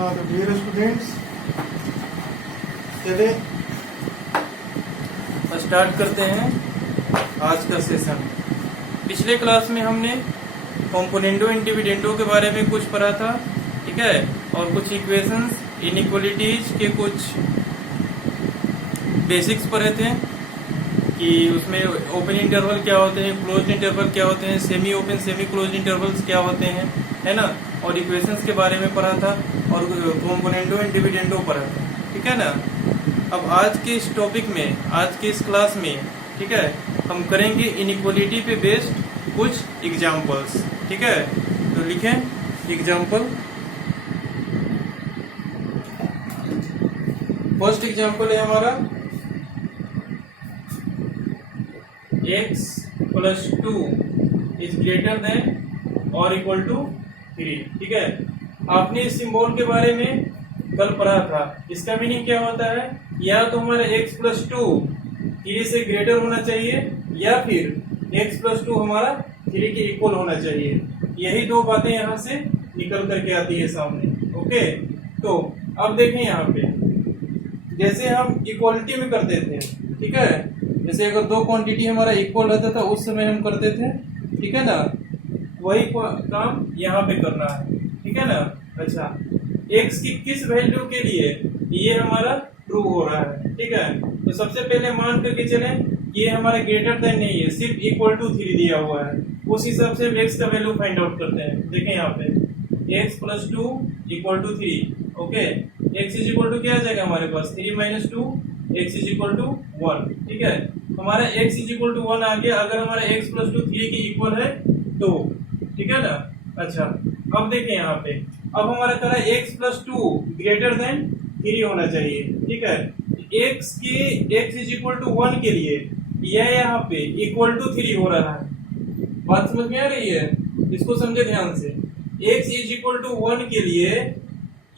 हाँ तो dear students, चले स्टार्ट करते हैं आज का सेशन। पिछले क्लास में हमने कॉम्पोनेंटो एंड डिविडेंडो के बारे में कुछ पढ़ा था, ठीक है, और कुछ इक्वेशंस इनइक्वालिटीज के कुछ बेसिक्स पढ़े थे कि उसमें ओपन इंटरवल क्या होते हैं, क्लोज्ड इंटरवल क्या होते हैं, semi open semi closed intervals क्या होते हैं, है ना, और इक्वेशंस के बारे में पढ़ा था और कॉम्पोनेंटो एंड डिविडेंडो पढ़ा था, ठीक है ना। अब आज के इस टॉपिक में, आज के इस क्लास में, ठीक है, हम करेंगे इनइक्वालिटी पे बेस्ड कुछ एग्जांपल्स, ठीक है। तो लिखें एग्जांपल। फर्स्ट एग्जांपल है हमारा x + 2 इज ग्रेटर देन और इक्वल टू 3, ठीक है। आपने इस सिंबल के बारे में कल पढ़ा था। इसका मीनिंग क्या होता है, या तो हमारे x + 2 3 से ग्रेटर होना चाहिए या फिर x + 2 हमारा 3 के इक्वल होना चाहिए। यही दो बातें यहाँ से निकल करके आती है सामने, ओके। तो अब देखें यहाँ पे, जैसे हम इक्वालिटी में करते थे, ठीक है, जैसे अगर दो क्वांटिटी हमारा इक्वल रहता था उस समय हम करते थे, ठीक है ना, वही काम यहाँ पे करना है, ठीक है ना। अच्छा, x की किस वैल्यू के लिए ये हमारा ट्रू हो रहा है, ठीक है। तो सबसे पहले मान करके चले ये हमारा ग्रेटर देन नहीं है, सिर्फ इक्वल टू 3 दिया हुआ है। उस हिसाब से हम x का वैल्यू फाइंड आउट करते हैं। देखें यहाँ पे x + 2 = 3, ओके। x = क्या आ जाएगा हमारे पास, 3 - 2 x = 1, ठीक है। हमारा x = 1 आ गया अगर हमारा x + 2 3 के इक्वल है तो, ठीक है ना। अच्छा, अब देखें यहाँ पे, अब हमारा कह रहा है x + 2 ग्रेटर देन 3 होना चाहिए, ठीक है। x = 1 के लिए यह यहाँ पे इक्वल टू 3 हो रहा है। बात समझ में आ रही है, इसको समझे ध्यान से। x = 1 के लिए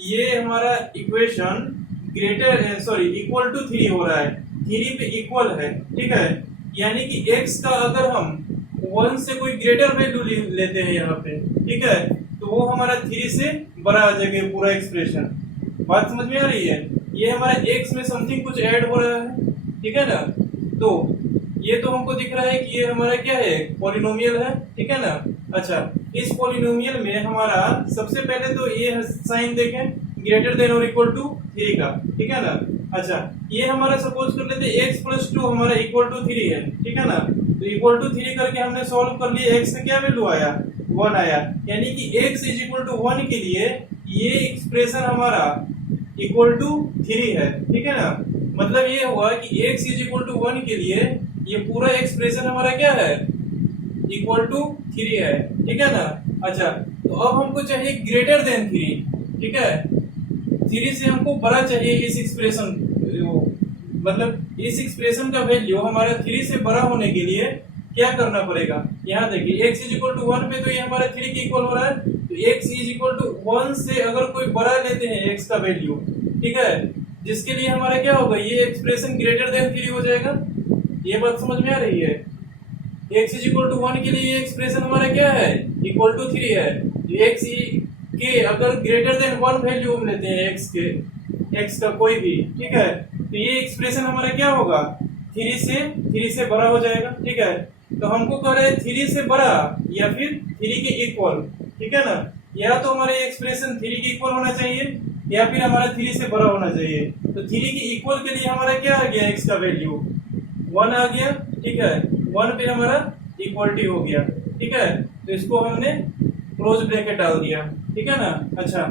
ये हमारा इक्वेशन इक्वल टू 3 हो रहा है, 3 पे इक्वल है, ठीक है। यानी कि x का अगर हम 1 से कोई ग्रेटर वैल्यू लेते हैं यहाँ पे, ठीक है, तो वो हमारा 3 से बड़ा आ जाएगा पूरा एक्सप्रेशन। बात समझ में आ रही है। ये हमारा x में समथिंग कुछ ऐड हो रहा है, ठीक है ना। तो ये तो हमको दिख रहा है कि ये हमारा क्या है, पॉलिनोमियल है, ठीक है ना। अच्छा, इस पॉलिनोमियल में हमारा सबसे पहले तो ये साइन देखें ग्रेटर देन और इक्वल टू 3 का, ठीक है ना। अच्छा, ये हमारा सपोज कर लेते हैं x + 2 हमारा इक्वल टू 3 है, ठीक है ना। तो इक्वल टू 3 करके हमने सॉल्व कर लिया, x का क्या वैल्यू आया, 1 आया। यानी कि x = 1 के लिए ये एक्सप्रेशन हमारा इक्वल टू 3 है, ठीक है ना। मतलब ये हुआ कि x = 1 के लिए ये पूरा एक्सप्रेशन हमारा क्या है, इक्वल टू 3 है, ठीक है ना। अच्छा, तो अब हमको चाहिए ग्रेटर देन 3, ठीक है। 3 से हमको बड़ा चाहिए इस एक्सप्रेशन, मतलब इस एक्सप्रेशन का वैल्यू हमारा 3 से बड़ा होने के लिए क्या करना पड़ेगा। यहाँ देखिए x = 1 पे तो ये हमारा 3 के इक्वल हो रहा है, तो x = 1 से अगर कोई बड़ा लेते हैं x का वैल्यू, ठीक है, जिसके लिए हमारा क्या होगा, ये एक्सप्रेशन ग्रेटर देन 3 हो जाएगा। ये बात समझ में आ रही है। x = 1 के लिए ये एक्सप्रेशन हमारा क्या है, इक्वल टू 3 है। x के अगर ग्रेटर देन 1 वैल्यू हम लेते हैं x का कोई भी, ठीक है, तो ये एक्सप्रेशन हमारा क्या होगा, 3 से बड़ा हो जाएगा, ठीक है। तो हमको कह रहे हैं 3 से बड़ा या फिर 3 के इक्वल, ठीक है ना। या तो हमारा एक्सप्रेशन 3 के इक्वल होना चाहिए या फिर हमारा 3 से बड़ा होना चाहिए। तो 3 के इक्वल के लिए हमारा क्या आ गया, x का वैल्यू 1 आ गया, ठीक है। 1 पे हमारा इक्वलिटी हो गया, ठीक है। तो इसको हमने क्लोज ब्रैकेट डाल दिया, ठीक है ना। अच्छा,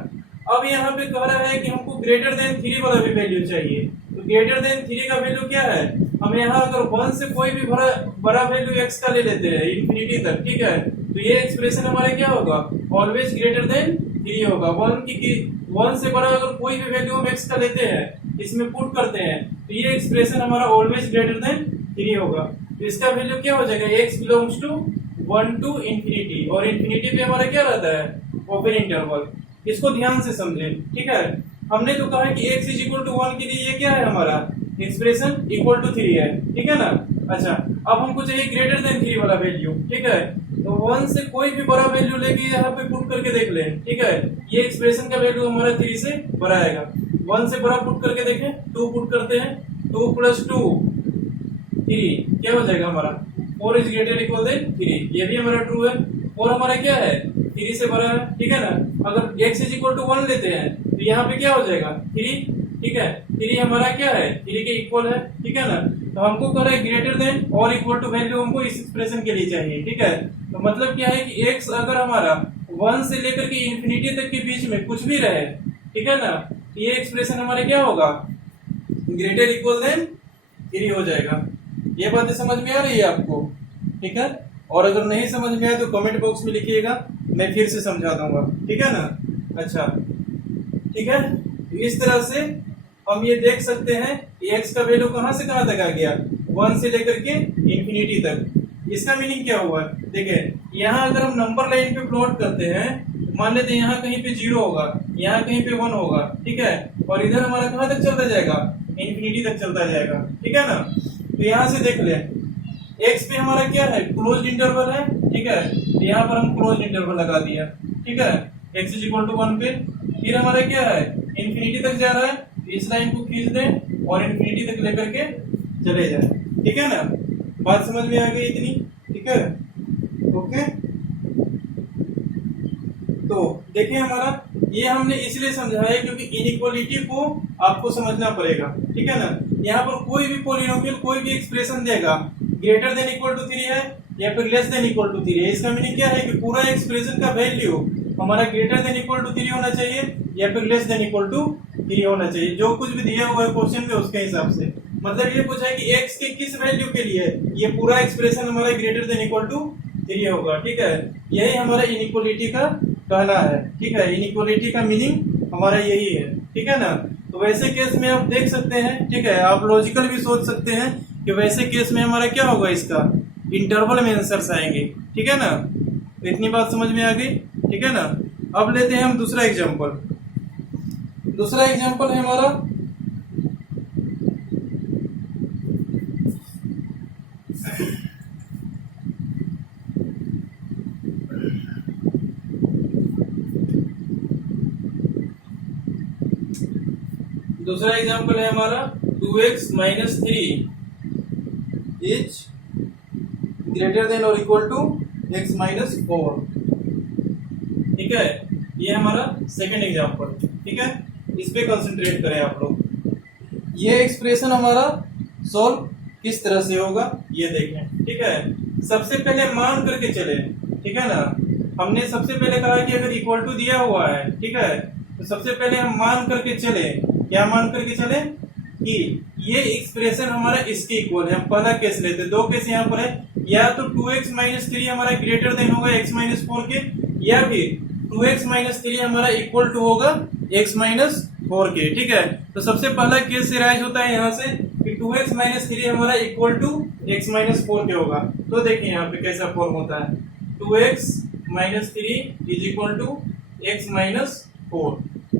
अब यहाँ पे कह रहा है कि हमको ग्रेटर देन 3 वाला भी वैल्यू चाहिए। तो ग्रेटर देन 3 का वैल्यू क्या है, हम यहाँ अगर 1 से कोई भी बड़ा वैल्यू x का ले लेते हैं इंफिनिटी तक, ठीक है, तो ये एक्सप्रेशन हमारा क्या होगा, ऑलवेज ग्रेटर देन 3 होगा। 1 से बड़ा अगर कोई भी वैल्यू हम x का लेते हैं, इसमें पुट करते हैं, तो ये एक्सप्रेशन हमारा ऑलवेज ग्रेटर देन 3 होगा। तो इसका वैल्यू क्या हो जाएगा, x belongs to 1 to infinity, और इंफिनिटी पे हमारा क्या रहता है, ओपन इंटरवल। इसको ध्यान से समझें, ठीक है। हमने तो कहा है कि x = 1 के लिए ये क्या है, हमारा एक्सप्रेशन इक्वल टू 3 है, ठीक है ना। अच्छा, अब हमको चाहिए ग्रेटर देन 3 वाला वैल्यू, ठीक है। तो तो 1 से कोई भी बड़ा वैल्यू लेके यहाँ पे पुट करके देख लें, ठीक है। ये एक्सप्रेशन का वैल्यू हमारा 3 से बड़ा आएगा। 1 से बड़ा पुट करके देखें, 2 पुट करते हैं, 2 + 2 3 क्या हो जाएगा हमारा 4 इज ग्रेटर इक्वल देन 3। ये भी हमारा ट्रू है। 4 हमारा क्या है 3 से बड़ा है, ठीक है ना। अगर x इज इक्वल टू 1 लेते हैं तो यहाँ पे क्या हो जाएगा 3, ठीक है। 3 हमारा क्या है 3 के इक्वल है, ठीक है ना। तो हमको कर रहा है ग्रेटर देन और इक्वल टू वैल्यू हमको इस एक्सप्रेशन के लिए चाहिए, ठीक है। तो मतलब क्या है कि x अगर हमारा 1 से लेकर के इंफिनिटी तक के बीच में कुछ भी रहे, ठीक है ना, ये एक्सप्रेशन हमारे क्या होगा ग्रेटर इक्वल देन 3 हो जाएगा। ये बातें समझ में आ रही है आपको, ठीक है। और अगर नहीं समझ में आए तो कमेंट बॉक्स में लिखिएगा, मैं फिर से समझा दूंगा, ठीक है ना। अच्छा, ठीक है। इस तरह से हम ये देख सकते हैं कि x का वैल्यू कहां से कहां तक आ गया 1 से लेकर के इंफिनिटी तक। इसका मीनिंग क्या हुआ देखिए, यहाँ अगर हम नंबर लाइन पे प्लॉट करते हैं, मान लेते हैं यहाँ कहीं पे 0 होगा, यहाँ कहीं पे 1 होगा, ठीक है। और इधर हमारा कहां तक चलता जाएगा इंफिनिटी तक चलता जाएगा, ठीक है ना। तो यहाँ से देख ले x पे हमारा क्या है क्लोज्ड इंटरवल है, ठीक है। तो यहाँ पर हम क्लोज्ड इंटरवल लगा दिया, ठीक है। x इज इक्वल टू 1 पे फिर हमारा क्या है इंफिनिटी तक जा रहा है, इस लाइन को खींच दें और इंफिनिटी तक लेकर के चले जाए, ठीक है ना। बात समझ में आ गई इतनी, ठीक है। ओके, तो देखिए हमारा ये हमने इसलिए समझाया क्योंकि इनइक्वालिटी को आपको समझना पड़ेगा, ठीक है ना। यहाँ पर कोई भी पॉलिनोमियल कोई भी एक्सप्रेशन देगा ग्रेटर देन इक्वल टू 3 है या फिर लेस देन इक्वल टू 3 है। इसका मीनिंग क्या है कि पूरा एक्सप्रेशन का वैल्यू हमारा ग्रेटर देन इक्वल टू 3 होना चाहिए या फिर लेस देन इक्वल टू 3 होना चाहिए, जो कुछ भी दिया हुआ है क्वेश्चन में उसके हिसाब से। मतलब ये पूछा है कि x के किस वैल्यू के लिए ये पूरा एक्सप्रेशन हमारा ग्रेटर देन इक्वल टू 3 होगा, ठीक है। यही हमारा इनइक्वालिटी का कहना है, ठीक है। इनइक्वालिटी का मीनिंग हमारा यही है, ठीक है ना। तो वैसे केस में आप देख सकते हैं, ठीक है, आप लॉजिकल भी सोच सकते हैं कि वैसे केस में हमारा क्या होगा इसका इंटरवल में आंसर्स आएंगे, ठीक है ना। तो इतनी बात समझ में आ गई, ठीक है ना। अब लेते हैं हम दूसरा एग्जांपल। दूसरा एग्जांपल है हमारा दूसरा एग्जांपल है हमारा 2x - 3 इज ग्रेटर देन और इक्वल टू x - 4, ठीक है। ये हमारा सेकंड एग्जांपल, ठीक है। इस पे कंसंट्रेट करें आप लोग। ये एक्सप्रेशन हमारा सॉल्व किस तरह से होगा ये देखें, ठीक है। सबसे पहले मान करके चले, ठीक है ना। हमने सबसे पहले कहा कि अगर इक्वल टू दिया हुआ है, ठीक है, तो सबसे पहले हम मान करके चले। क्या मान करके चले कि ये एक्सप्रेशन हमारा इसके इक्वल है। हम पहला केस लेते, दो केस यहाँ पर है, या तो 2x - 3 हमारा ग्रेटर देन होगा x - 4 के, या फिर 2x - 3 हमारा इक्वल टू होगा x - 4 के, ठीक है। तो सबसे पहला केस से राइज होता है यहाँ से कि 2x - 3 हमारा इक्वल टू x - 4 के होगा। तो देखिए यहाँ पे कैसा फॉर्म होता है 2x - 3 is equal to x - 4,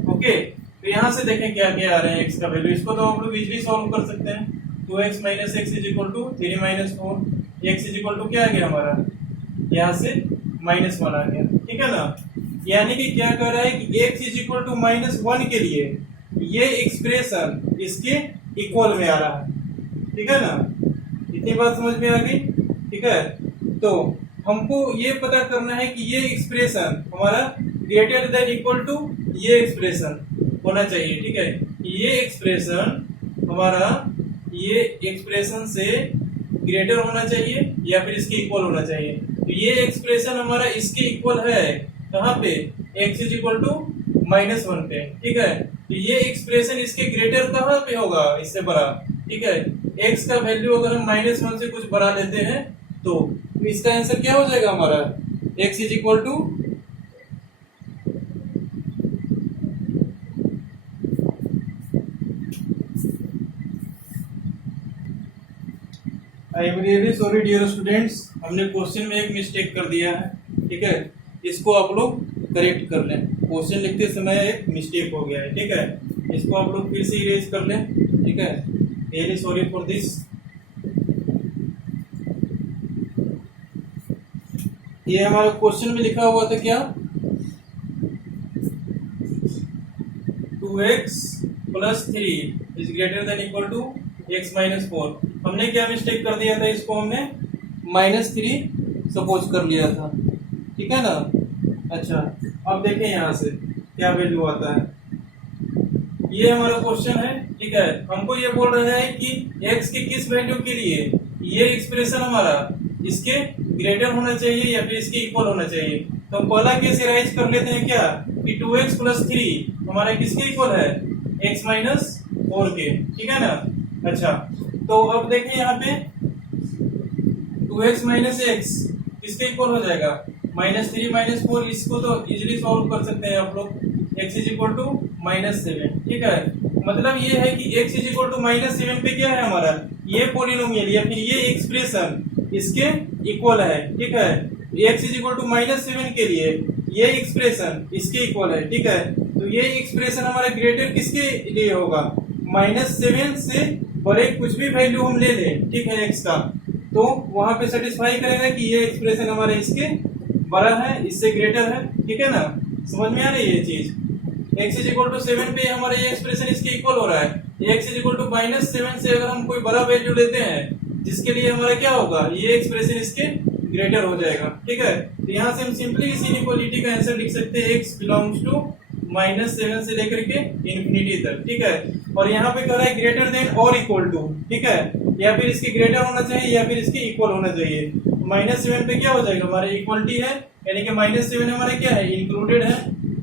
okay. तो यहाँ से देखें क्या क्या आ रहे हैं x का वैल्यू। इसको तो हम लोग इजीली सॉल्व कर सकते हैं। 2x - x is equal to 3 - 4, x is equal to क्या आ गया हमारा यहाँ से -1 आ गया, ठीक है ना। यानी कि क्या कह रहा है कि x इज इक्वल टू -1 के लिए ये एक्सप्रेशन इसके इक्वल में आ रहा है, ठीक है ना। इतनी बात समझ में आ गई, ठीक है। तो हमको ये पता करना है कि ये एक्सप्रेशन हमारा ग्रेटर देन इक्वल टू ये एक्सप्रेशन होना चाहिए, ठीक है। ये एक्सप्रेशन हमारा ये एक्सप्रेशन से ग्रेटर होना चाहिए या फिर इसके इक्वल होना चाहिए। तो ये एक्सप्रेशन हमारा इसके इक्वल है कहाँ पे x इज इक्वल टू -1 पे, ठीक है। तो ये एक्सप्रेशन इसके ग्रेटर कहाँ पे होगा इससे बड़ा, ठीक है। x का वैल्यू अगर हम -1 से कुछ बढ़ा लेते हैं तो इसका आंसर क्या हो जाएगा हमारा x is equal to I am really sorry dear students, हमने क्वेश्चन में एक मिस्टेक कर दिया है, ठीक है। इसको आप लोग करेक्ट कर लें। क्वेश्चन लिखते समय एक मिस्टेक हो गया है, ठीक है। इसको आप लोग फिर से इरेज कर लें, ठीक है। Really sorry for this. ये हमारा क्वेश्चन में लिखा हुआ था क्या, 2x plus 3 is greater than equal to x minus 4। हमने क्या मिस्टेक कर दिया था, इसको हमने -3 सपोज कर लिया था, ठीक है ना। अच्छा, अब देखें यहाँ से क्या वैल्यू आता है। ये हमारा क्वेश्चन है, ठीक है। हमको ये बोल रहा है कि x के किस वैल्यू के लिए ये एक्सप्रेशन हमारा इसके ग्रेटर होना चाहिए या फिर इसके इक्वल होना चाहिए। तो पहला केस इराइज कर लेते हैं क्या कि 2x प्लस 3 हमारा किसके इक्वल है, x माइनस 4 के, ठीक है ना। अच्छा, तो अब देखें यहाँ पे 2x माइनस x किसके इक्वल हो जाएगा, -3 माइनस 4। इसको तो इजीली सॉल्व कर सकते हैं आप लोग, x इज इक्वल टू -7, ठीक है। मतलब ये है कि x इज इक्वल टू -7 पे क्या है हमारा, ये पोलिनोमियल या फिर ये एक्सप्रेशन इसके इक्वल है, ठीक है। x इज इक्वल टू -7 के लिए ये एक्सप्रेशन इसके इक्वल है, ठीक है। तो ये एक्सप्रेशन हमारा ग्रेटर किसके लिए होगा, -7 से बड़े कुछ भी वैल्यू हम ले लें, ठीक है, x का, तो वहां पे सेटिस्फाई करेगा कि ये एक्सप्रेशन हमारे इसके बड़ा है, इससे ग्रेटर है, ठीक है ना। समझ में आ रही है ये चीज। x इज इक्वल टू 7 पे हमारा ये एक्सप्रेशन इसके इक्वल हो रहा है। x इज इक्वल टू -7 से अगर हम कोई बड़ा वैल्यू लेते हैं जिसके लिए हमारा क्या होगा, ये एक्सप्रेशन इसके ग्रेटर हो जाएगा, ठीक है। तो यहाँ से हम सिंपली इस इनइक्वालिटी का आंसर लिख सकते हैं, x बिलोंग्स टू -7 से लेकर के इंफिनिटी तक, ठीक है। और यहाँ पे कह रहा है ग्रेटर देन और इक्वल टू, ठीक है, या फिर इसके ग्रेटर होना चाहिए या फिर इसके इक्वल होना चाहिए। -7 पे क्या हो जाएगा, हमारे इक्वलिटी है, यानी कि -7 हमारे क्या है, इंक्लूडेड है,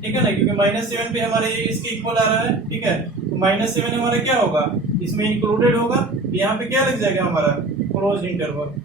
ठीक है ना, क्योंकि -7 पे हमारे ये इसके इक्वल आ रहा है, ठीक है। तो -7 हमारा क्या होगा, इसमें इंक्लूडेड होगा, यहाँ पे क्या लग जाएगा हमारा क्लोज्ड इंटरवल।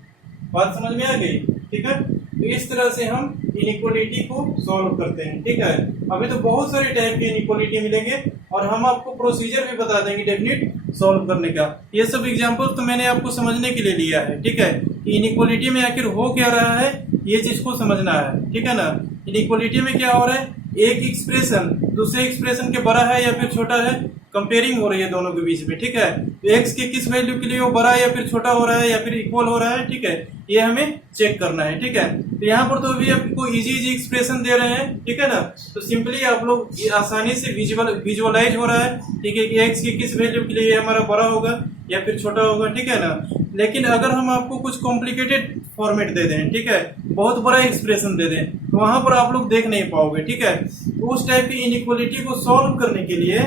बात समझ में आ गई, ठीक है। तो इस तरह से हम इनइक्वालिटी को सॉल्व करते हैं, ठीक है। अभी तो बहुत सारे टाइप के इनइक्वालिटी मिलेंगे और हम आपको प्रोसीजर भी बता देंगे डेफिनेट सॉल्व करने का। ये सब एग्जांपल तो मैंने आपको समझने के लिए लिया है, ठीक है। इनइक्वालिटी में आखिर हो क्या रहा है ये चीज को समझना है, ठीक है ना। इनइक्वालिटी में क्या हो रहा है, एक एक्सप्रेशन दूसरे एक्सप्रेशन के बड़ा है या फिर छोटा है, कंपेयरिंग हो रही है दोनों के बीच में, ठीक है। तो x के किस वैल्यू के लिए वो बड़ा या फिर छोटा हो रहा है या फिर इक्वल हो रहा है, ठीक है, ये हमें चेक करना है, ठीक है। तो यहाँ पर तो अभी आपको इजी एक्सप्रेशन दे रहे हैं, ठीक है ना। तो सिंपली आप लोग आसानी से विजुअलाइज हो रहा है, ठीक है, कि x के किस वैल्यू के लिए ये हमारा बड़ा होगा या फिर छोटा होगा, ठीक है ना। लेकिन अगर हम आपको कुछ कॉम्प्लिकेटेड फॉर्मेट दे दें, ठीक है, बहुत बड़ा एक्सप्रेशन दे दें, तो वहां पर आप लोग देख नहीं पाओगे, ठीक है। तो उस टाइप की इनइक्वालिटी को सॉल्व करने के लिए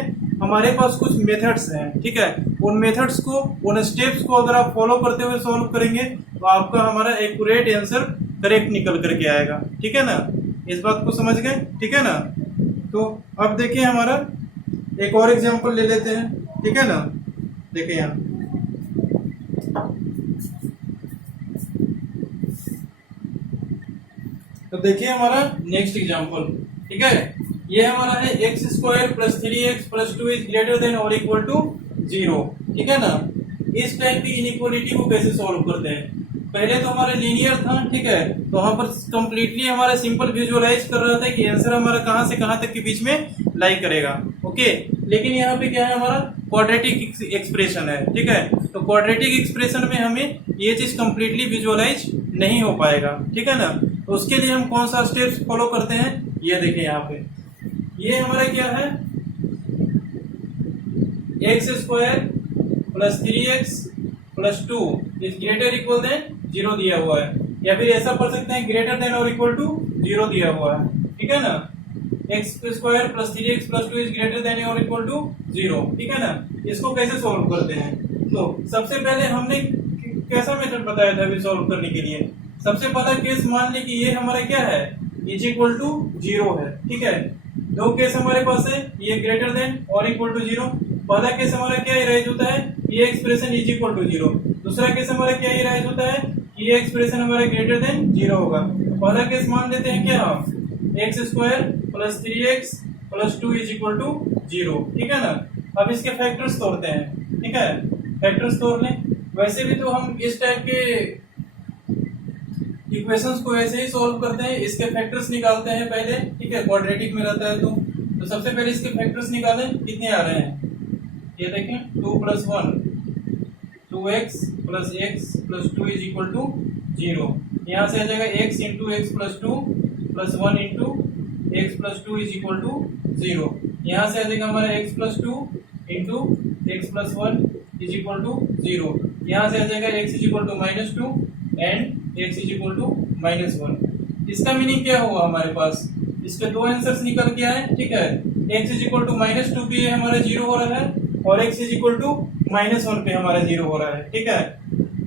हमारे पास कुछ मेथड्स हैं, ठीक है। उन मेथड्स को, उन स्टेप्स को अगर आप फॉलो करते हुए सॉल्व करेंगे तो आपका हमारा एक्यूरेट आंसर करेक्ट निकल करके आएगा, ठीक है ना। इस बात को समझ गए, ठीक है ना। तो अब देखिए हमारा एक और एग्जांपल ले लेते हैं, ठीक है ना। देखिए यहाँ तो देखिए हमारा नेक्स्ट एग्जांपल, ठीक है। ये हमारा है x² + 3x + 2 is greater then और इक्वल टू 0, ठीक है ना। इस टाइप की इनइक्वालिटी को कैसे सॉल्व करते हैं, पहले तो हमारा लीनियर था, ठीक है। तो वहां पर कंप्लीटली हमारा सिंपल विजुअलाइज कर रहा था कि आंसर हमारा कहां से कहां तक के बीच में लाई करेगा, ओके। लेकिन यहाँ पे क्या है, हमारा क्वाड्रेटिक एक्सप्रेशन है, ठीक है। तो क्वाड्रेटिक एक्सप्रेशन में हमें ये चीज कंप्लीटली विजुअलाइज नहीं हो पाएगा, ठीक है ना। तो उसके लिए हम कौन सा स्टेप्स फॉलो करते हैं, ये देखें यहाँ पे। ये हमारा क्या है, x² + 3x + 2 is greater equal then 0 दिया हुआ है, या फिर ऐसा पढ़ सकते हैं ग्रेटर देन और इक्वल टू 0 दिया हुआ है, ठीक है ना। x² + 3x + 2 is greater then और इक्वल टू 0, ठीक है ना। इसको कैसे सॉल्व करते हैं, तो सबसे पहले हमने कैसा मेथड बताया था अभी सॉल्व करने के लिए। सबसे पहला केस मान ले कि ये हमारा क्या है, इज इक्वल टू 0 है, ठीक है। दो केस हमारे पास है, ये ग्रेटर देन और इक्वल टू 0। पहला केस हमारा क्या इराइज होता है, ये एक्सप्रेशन इज इक्वल टू 0। दूसरा केस हमारा क्या इराइज होता है, ये एक्सप्रेशन हमारा ग्रेटर देन 0 होगा। तो पहला केस मान लेते हैं क्या, x² + 3x + 2 is equal to 0, ठीक है ना। अब इसके फैक्टर्स तोड़ते हैं, ठीक है, फैक्टर्स तोड़ लें। वैसे भी तो हम इस टाइप के इक्वेशंस को ऐसे ही सॉल्व करते हैं, इसके फैक्टर्स निकालते हैं पहले, ठीक है, क्वाड्रेटिक में रहता है तो सबसे पहले इसके फैक्टर्स निकालें, कितने आ रहे हैं, ये देखें 2 + 1 2x + x + 2 is equal to 0। यहाँ से आ जाएगा x into x plus two plus 1 into x plus two is equal to 0। यहाँ से आ जाएगा हमारा x plus two into x plus 1 is equal to 0। यहाँ से आ जाएगा x is equal to minus two and x is equal to minus 1। इसका मीनिंग क्या हुआ हमारे पास, इसके दो आंसर्स निकल के आए, ठीक है। x is equal to minus two पे हमारा 0 हो रहा है और x is equal to minus 1 पे हमारा 0 हो रहा है, ठीक है।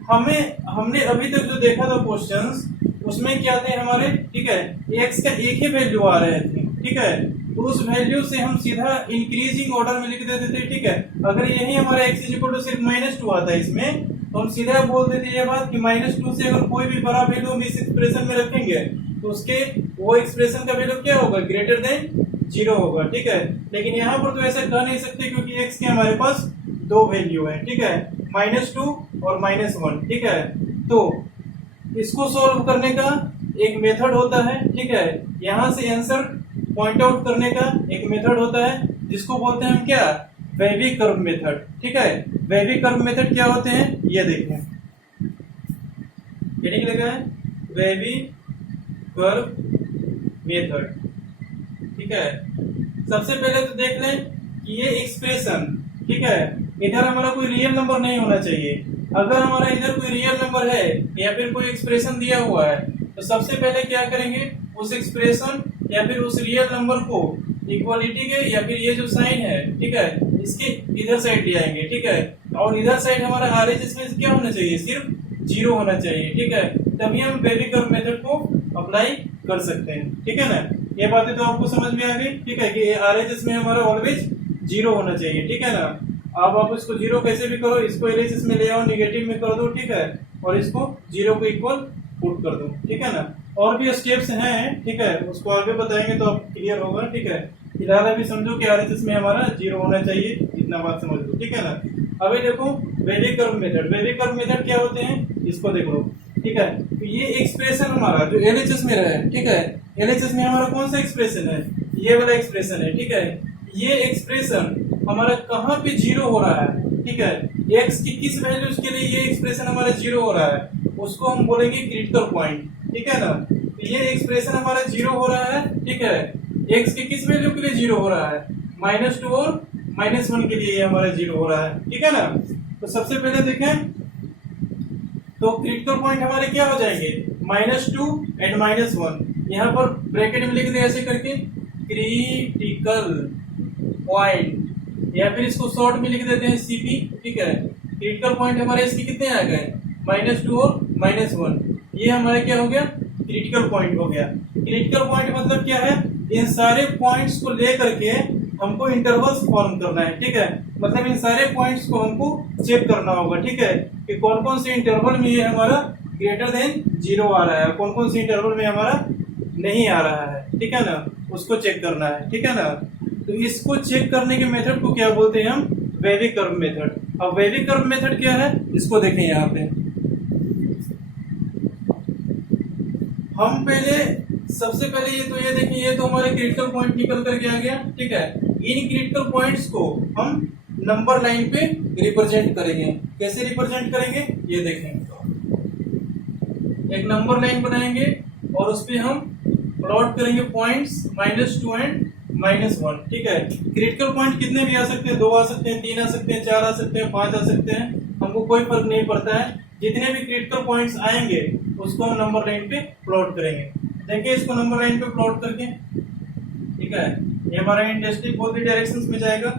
हमने अभी तक जो देखा था क्वेश्चंस, उसमें क्या थे हमारे, ठीक है, x का एक ही वैल्यू आ रहे थे, ठीक है। तो उस वैल्यू से हम सीधा इंक्रीजिंग ऑर्डर में लिख देते थे, ठीक है। अगर यही हमारा x इज इक्वल टू सिर्फ माइनस टू आता है इसमें, तो हम सीधा बोल देते ये बात कि माइनस टू से अगर कोई भी बड़ा वैल्यू हम इस एक्सप्रेशन में रखेंगे तो उसके वो एक्सप्रेशन का वैल्यू क्या होगा, ग्रेटर देन 0 होगा, ठीक है। लेकिन यहाँ पर तो ऐसा कह नहीं सकते क्योंकि x के हमारे पास दो वैल्यू है, ठीक है, माइनस टू और माइनस 1, ठीक है। तो इसको सॉल्व करने का एक मेथड होता है, ठीक है। यहाँ से आंसर पॉइंट आउट करने का एक मेथड होता है जिसको बोलते हैं हम क्या, वेवी कर्व मेथड, ठीक है। वेवी कर्व मेथड क्या होते हैं ये देखें, हेडिंग लगा है वेवी कर्व मेथड, ठीक है। सबसे पहले तो देख लें कि ये एक्सप्रेशन, ठीक है, इधर हमारा कोई रियल नंबर नहीं होना चाहिए। अगर हमारा इधर कोई रियल नंबर है या फिर कोई एक्सप्रेशन दिया हुआ है तो सबसे पहले क्या करेंगे, उस एक्सप्रेशन या फिर उस रियल नंबर को इक्वालिटी के या फिर ये जो साइन है, ठीक है, इसके इधर साइड ले आएंगे, ठीक है। और इधर साइड हमारा RHS में क्या होना चाहिए, सिर्फ 0 होना चाहिए, ठीक है। तभी हम वेवी कर्व मेथड को अप्लाई कर सकते हैं, ठीक है ना। ये बातें तो आपको समझ में आ गई, ठीक है, कि RHS में हमारा ऑलवेज 0 होना चाहिए, ठीक है ना। अब आप इसको 0 कैसे भी करो, इसको LHS में ले आओ, नेगेटिव में कर दो, ठीक है, और इसको 0 को इक्वल पुट कर दो, ठीक है ना। और भी स्टेप्स हैं, ठीक है, उसको आगे बताएंगे तो आप क्लियर होगा, ठीक है। फिलहाल अभी समझो कि RHS में हमारा 0 होना चाहिए, इतना बात समझ लो, ठीक है ना। अभी देखो wavy curve method, wavy curve method क्या होते हैं इसको देख लो, ठीक है। तो ये एक्सप्रेशन हमारा जो LHS में रहा है, ठीक है, LHS में हमारा कौन सा एक्सप्रेशन है, ये वाला एक्सप्रेशन है, ठीक है। ये एक्सप्रेशन हमारा कहाँ पे 0 हो रहा है, ठीक है, x की किस वैल्यूज के लिए ये एक्सप्रेशन हमारा 0 हो रहा है, उसको हम बोलेंगे क्रिटिकल पॉइंट, ठीक है ना। तो ये एक्सप्रेशन हमारा 0 हो रहा है, ठीक है, x के किस वैल्यू के लिए 0 हो रहा है, माइनस 2 और माइनस 1 के लिए ये हमारा 0 हो रहा है, ठीक है ना। तो सबसे पहले देखें तो क्रिटिकल पॉइंट हमारे क्या हो जाएंगे, -2 एंड -1। यहाँ पर ब्रैकेट में लिख दे ऐसे करके क्रिटिकल पॉइंट, या फिर इसको शॉर्ट में लिख देते हैं CP, ठीक है। क्रिटिकल पॉइंट हमारे इसके कितने आ गए, -2 और -1। ये हमारा क्या हो गया, क्रिटिकल पॉइंट हो गया। क्रिटिकल पॉइंट मतलब क्या है, इन सारे पॉइंट्स को लेकर के हमको इंटरवल्स फॉर्म करना है, ठीक है। मतलब इन सारे पॉइंट्स को हमको चेक करना होगा, ठीक है, कि कौन कौन से इंटरवल में ये हमारा ग्रेटर देन 0 आ रहा है, कौन कौन से इंटरवल में हमारा नहीं आ रहा है, ठीक है ना, उसको चेक करना है, ठीक है ना। तो इसको चेक करने के मेथड को क्या बोलते हैं हम, वेवी कर्व मेथड। अब वेवी कर्व मेथड क्या है इसको देखें, यहाँ पे हम सबसे पहले ये देखें, ये तो हमारे क्रिटिकल पॉइंट निकल करके आ गया, ठीक है। इन क्रिटिकल पॉइंट्स को हम नंबर लाइन पे रिप्रेजेंट करेंगे। कैसे रिप्रेजेंट करेंगे ये देखें, एक नंबर लाइन बनाएंगे और उसपे हम प्लॉट करेंगे पॉइंट्स -2 एंड -1, ठीक है। क्रिटिकल पॉइंट कितने भी आ सकते हैं, 2 आ सकते हैं, 3 आ सकते हैं, 4 आ सकते हैं, 5 आ सकते हैं, हमको कोई फर्क नहीं पड़ता है। जितने भी क्रिटिकल पॉइंट्स आएंगे उसको हम नंबर लाइन पे प्लॉट करेंगे। देखिए इसको नंबर लाइन पे प्लॉट करके, ठीक है, ये हमारा इंडस्ट्री बोथ भी डायरेक्शंस में जाएगा।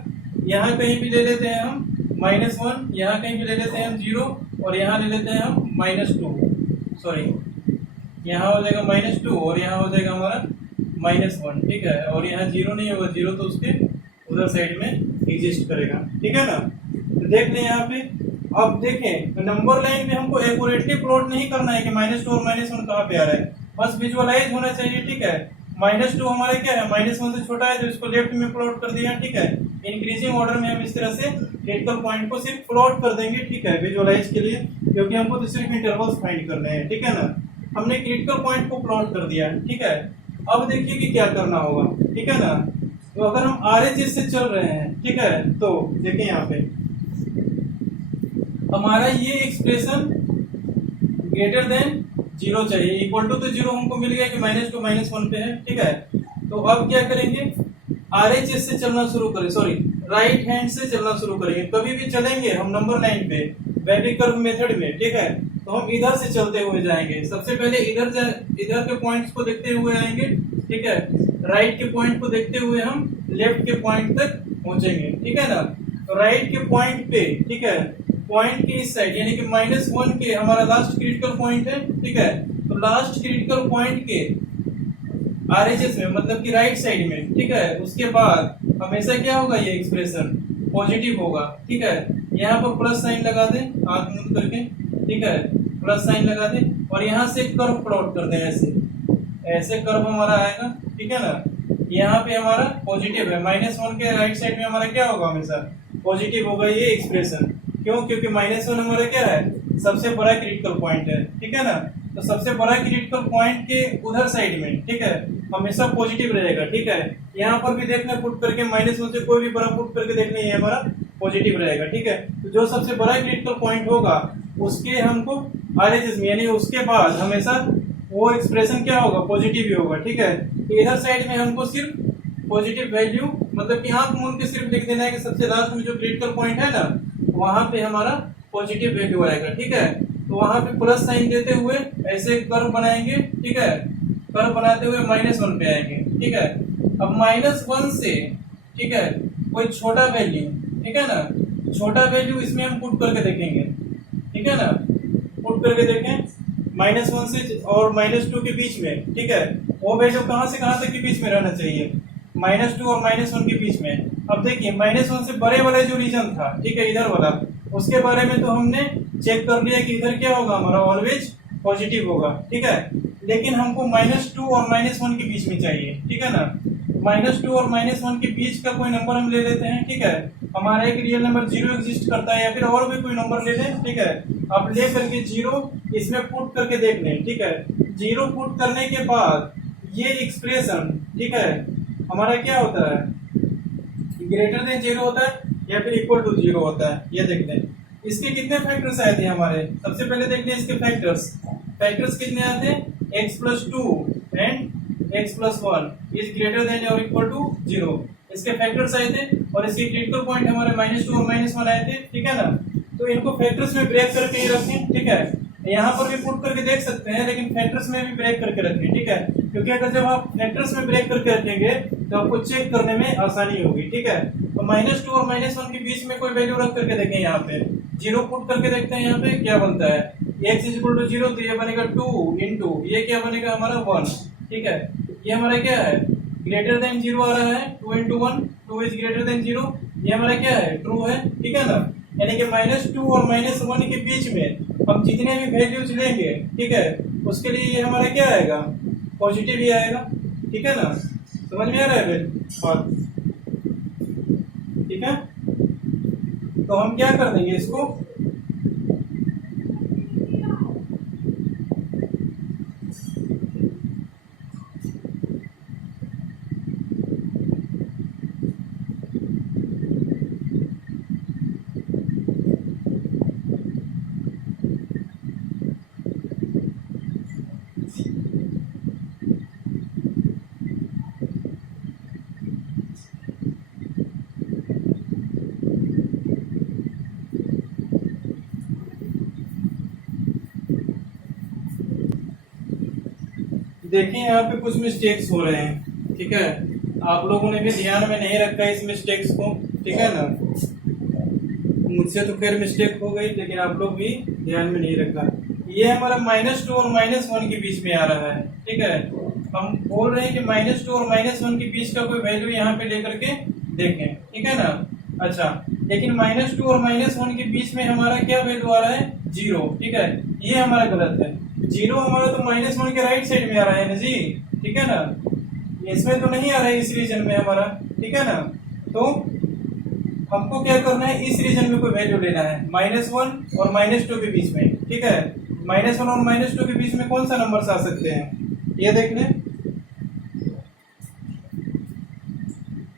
यहाँ कहीं भी ले लेते हैं हम -1, यहाँ कहीं भी ले लेते हैं हम 0, और यहाँ ले लेते हैं हम -2, सॉरी यहाँ हो जाएगा -2 और यहाँ हो जाएगा हमारा -1, ठीक है। और यहाँ 0 नहीं होगा, 0 तो उसके उधर साइड में एग्जिस्ट करेगा, ठीक है ना। तो देख लें यहाँ पे, अब देखें तो नंबर लाइन में हमको एक्यूरेटली प्लॉट नहीं करना है कि -2 और -1 कहाँ पे आ रहा है, बस विजुअलाइज होना चाहिए, ठीक है। -2 हमारे क्या है, -1 से छोटा है, तो इसको लेफ्ट में प्लॉट कर दिया, ठीक है। इंक्रीजिंग ऑर्डर में हम इस तरह से क्रिटिकल पॉइंट को सिर्फ प्लॉट कर देंगे, ठीक है, विजुअलाइज के लिए, क्योंकि हमको तो सिर्फ इंटरवल्स फाइंड करने हैं, ठीक है ना। हमने क्रिटिकल पॉइंट को प्लॉट कर दिया, ठीक है। अब देखिए कि क्या करना होगा, ठीक है ना। तो अगर हम RHS से चल रहे हैं, ठीक है, तो देखिए यहाँ पे हमारा ये एक्सप्रेशन ग्रेटर देन जीरो चाहिए। इक्वल टू तो जीरो हमको मिल गया कि -2 -1 पे है, ठीक है। तो अब क्या करेंगे, RHS से चलना शुरू करें, सॉरी राइट हैंड से चलना शुरू करेंगे। कभी भी चलेंगे हम नंबर लाइन पे वैल्यू कर्व मेथड में, ठीक है, तो हम इधर से चलते हुए जाएंगे। सबसे पहले इधर के पॉइंट्स को देखते हुए आएंगे, ठीक है। राइट के पॉइंट को देखते हुए हम लेफ्ट के पॉइंट तक पहुंचेंगे, ठीक है ना। तो राइट के पॉइंट पे, ठीक है, पॉइंट के इस साइड यानी कि -1 के हमारा लास्ट क्रिटिकल पॉइंट है, ठीक है। तो लास्ट क्रिटिकल पॉइंट के RHS में मतलब कि राइट साइड में, ठीक है, उसके बाद हमेशा क्या होगा, ये एक्सप्रेशन पॉजिटिव होगा, ठीक है। यहाँ पर प्लस साइन लगा दें हाथ मूव करके, ठीक है, प्लस साइन लगा दें और यहाँ से कर्व प्लॉट कर दें, ऐसे ऐसे कर्व हमारा आएगा, ठीक है ना। यहाँ पे हमारा पॉजिटिव है, -1 के राइट साइड में हमारा क्या होगा, हमेशा पॉजिटिव होगा ये एक्सप्रेशन। क्यों? क्योंकि -1 हमारा क्या है, सबसे बड़ा क्रिटिकल पॉइंट है, ठीक है ना। तो सबसे बड़ा क्रिटिकल पॉइंट के उधर साइड में, ठीक है, हमेशा पॉजिटिव रहेगा, ठीक है। यहाँ पर भी देखना पुट करके -1 से कोई भी बड़ा पुट करके देखना, ये हमारा पॉजिटिव रहेगा, ठीक है। तो जो सबसे बड़ा क्रिटिकल पॉइंट होगा उसके हमको RHS में यानी उसके बाद हमेशा वो एक्सप्रेशन क्या होगा, पॉजिटिव ही होगा, ठीक है। तो इधर साइड में हमको सिर्फ पॉजिटिव वैल्यू मतलब कि आंख मूंद के सिर्फ लिख देना है कि सबसे लास्ट में जो क्रिटिकल पॉइंट है ना, वहां पे हमारा पॉजिटिव वैल्यू आएगा, ठीक है। तो वहां पे प्लस साइन देते हुए ऐसे कर्व बनाएंगे, ठीक है। कर्व बनाते हुए -1 पे आएंगे, ठीक है। अब -1 से, ठीक है, कोई छोटा वैल्यू, ठीक है ना, छोटा वैल्यू इसमें हम पुट करके देखेंगे, ठीक है ना। पुट करके देखें -1 से और -2 के बीच में, ठीक है, वो वैल्यू कहां से कहां तक के बीच में रहना चाहिए, -2 और -1 के बीच में। अब देखिए -1 से बड़े वाला जो रीजन था, ठीक है, इधर वाला, उसके बारे में तो हमने चेक कर लिया कि इधर क्या होगा, हमारा ऑलवेज पॉजिटिव होगा, ठीक है। लेकिन हमको -2 और -1 के बीच में चाहिए, ठीक है ना। -2 और -1 के बीच का कोई नंबर हम ले लेते हैं, ठीक है। हमारा एक रियल नंबर 0 एग्जिस्ट करता है या फिर और भी कोई नंबर ले लें, ठीक है। आप ले करके 0 इसमें पुट करके देख लें, ठीक है। 0 पुट करने के बाद ये एक्सप्रेशन, ठीक है, हमारा क्या होता है, ग्रेटर देन 0 होता है या फिर इक्वल टू 0 होता है। ये देख लें इसके कितने फैक्टर्स आए थे हमारे, सबसे पहले देख लें इसके फैक्टर्स कितने आए थे, x+2 and x+1 is greater then और इक्वल टू 0। इसके फैक्टर्स आए थे और इसके क्रिटिकल पॉइंट हमारे -2 और -1 आए थे, ठीक है ना। तो इनको फैक्टर्स में ब्रेक करके ही रखें, ठीक है। यहाँ पर भी पुट करके देख सकते हैं लेकिन फैक्टर्स में भी ब्रेक करके रखें, ठीक है। क्योंकि अगर जब आप फैक्टर्स में ब्रेक करके रखेंगे तो आपको चेक करने में आसानी होगी, ठीक है। तो -2 और -1 के बीच में कोई वैल्यू रख करके देखें, यहाँ पे 0 पुट करके देखते हैं, यहाँ पे क्या बनता है, x = 0 तो ये बनेगा 2 इंटू ये क्या बनेगा हमारा 1, ठीक है। ये हमारा क्या है, ग्रेटर देन 0 आ रहा है, 2 इंटू 1 2 इज ग्रेटर देन 0, ये हमारा क्या है, ट्रू है, ठीक है ना। यानी कि -2 और -1 के बीच में हम जितने भी वैल्यूज लेंगे, ठीक है, उसके लिए ये हमारा क्या आएगा, पॉजिटिव ही आएगा, ठीक है ना। समझ में आ रहा है बात, ठीक है। तो हम क्या कर देंगे इसको, देखिए यहाँ पे कुछ मिस्टेक्स हो रहे हैं, ठीक है। आप लोगों ने भी ध्यान में नहीं रखा इस मिस्टेक्स को, ठीक है ना। मुझसे तो खैर मिस्टेक हो गई लेकिन आप लोग भी ध्यान में नहीं रखा। ये हमारा -2 और -1 के बीच में आ रहा है, ठीक है। हम बोल रहे हैं कि -2 और -1 के बीच का कोई वैल्यू यहाँ पे लेकर के देखें, ठीक है ना। अच्छा, लेकिन -2 और -1 के बीच में हमारा क्या वैल्यू आ रहा है, 0, ठीक है। ये हमारा गलत है, 0 हमारा तो -1 के राइट साइड में आ रहा है ना जी, ठीक है ना। इसमें तो नहीं आ रहा है इस रीजन में हमारा, ठीक है ना। तो हमको क्या करना है, इस रीजन में कोई वैल्यू लेना है, -1 और -2 के बीच में, ठीक है। -1 और -2 के बीच में कौन सा नंबर आ सकते हैं, ये देख लें।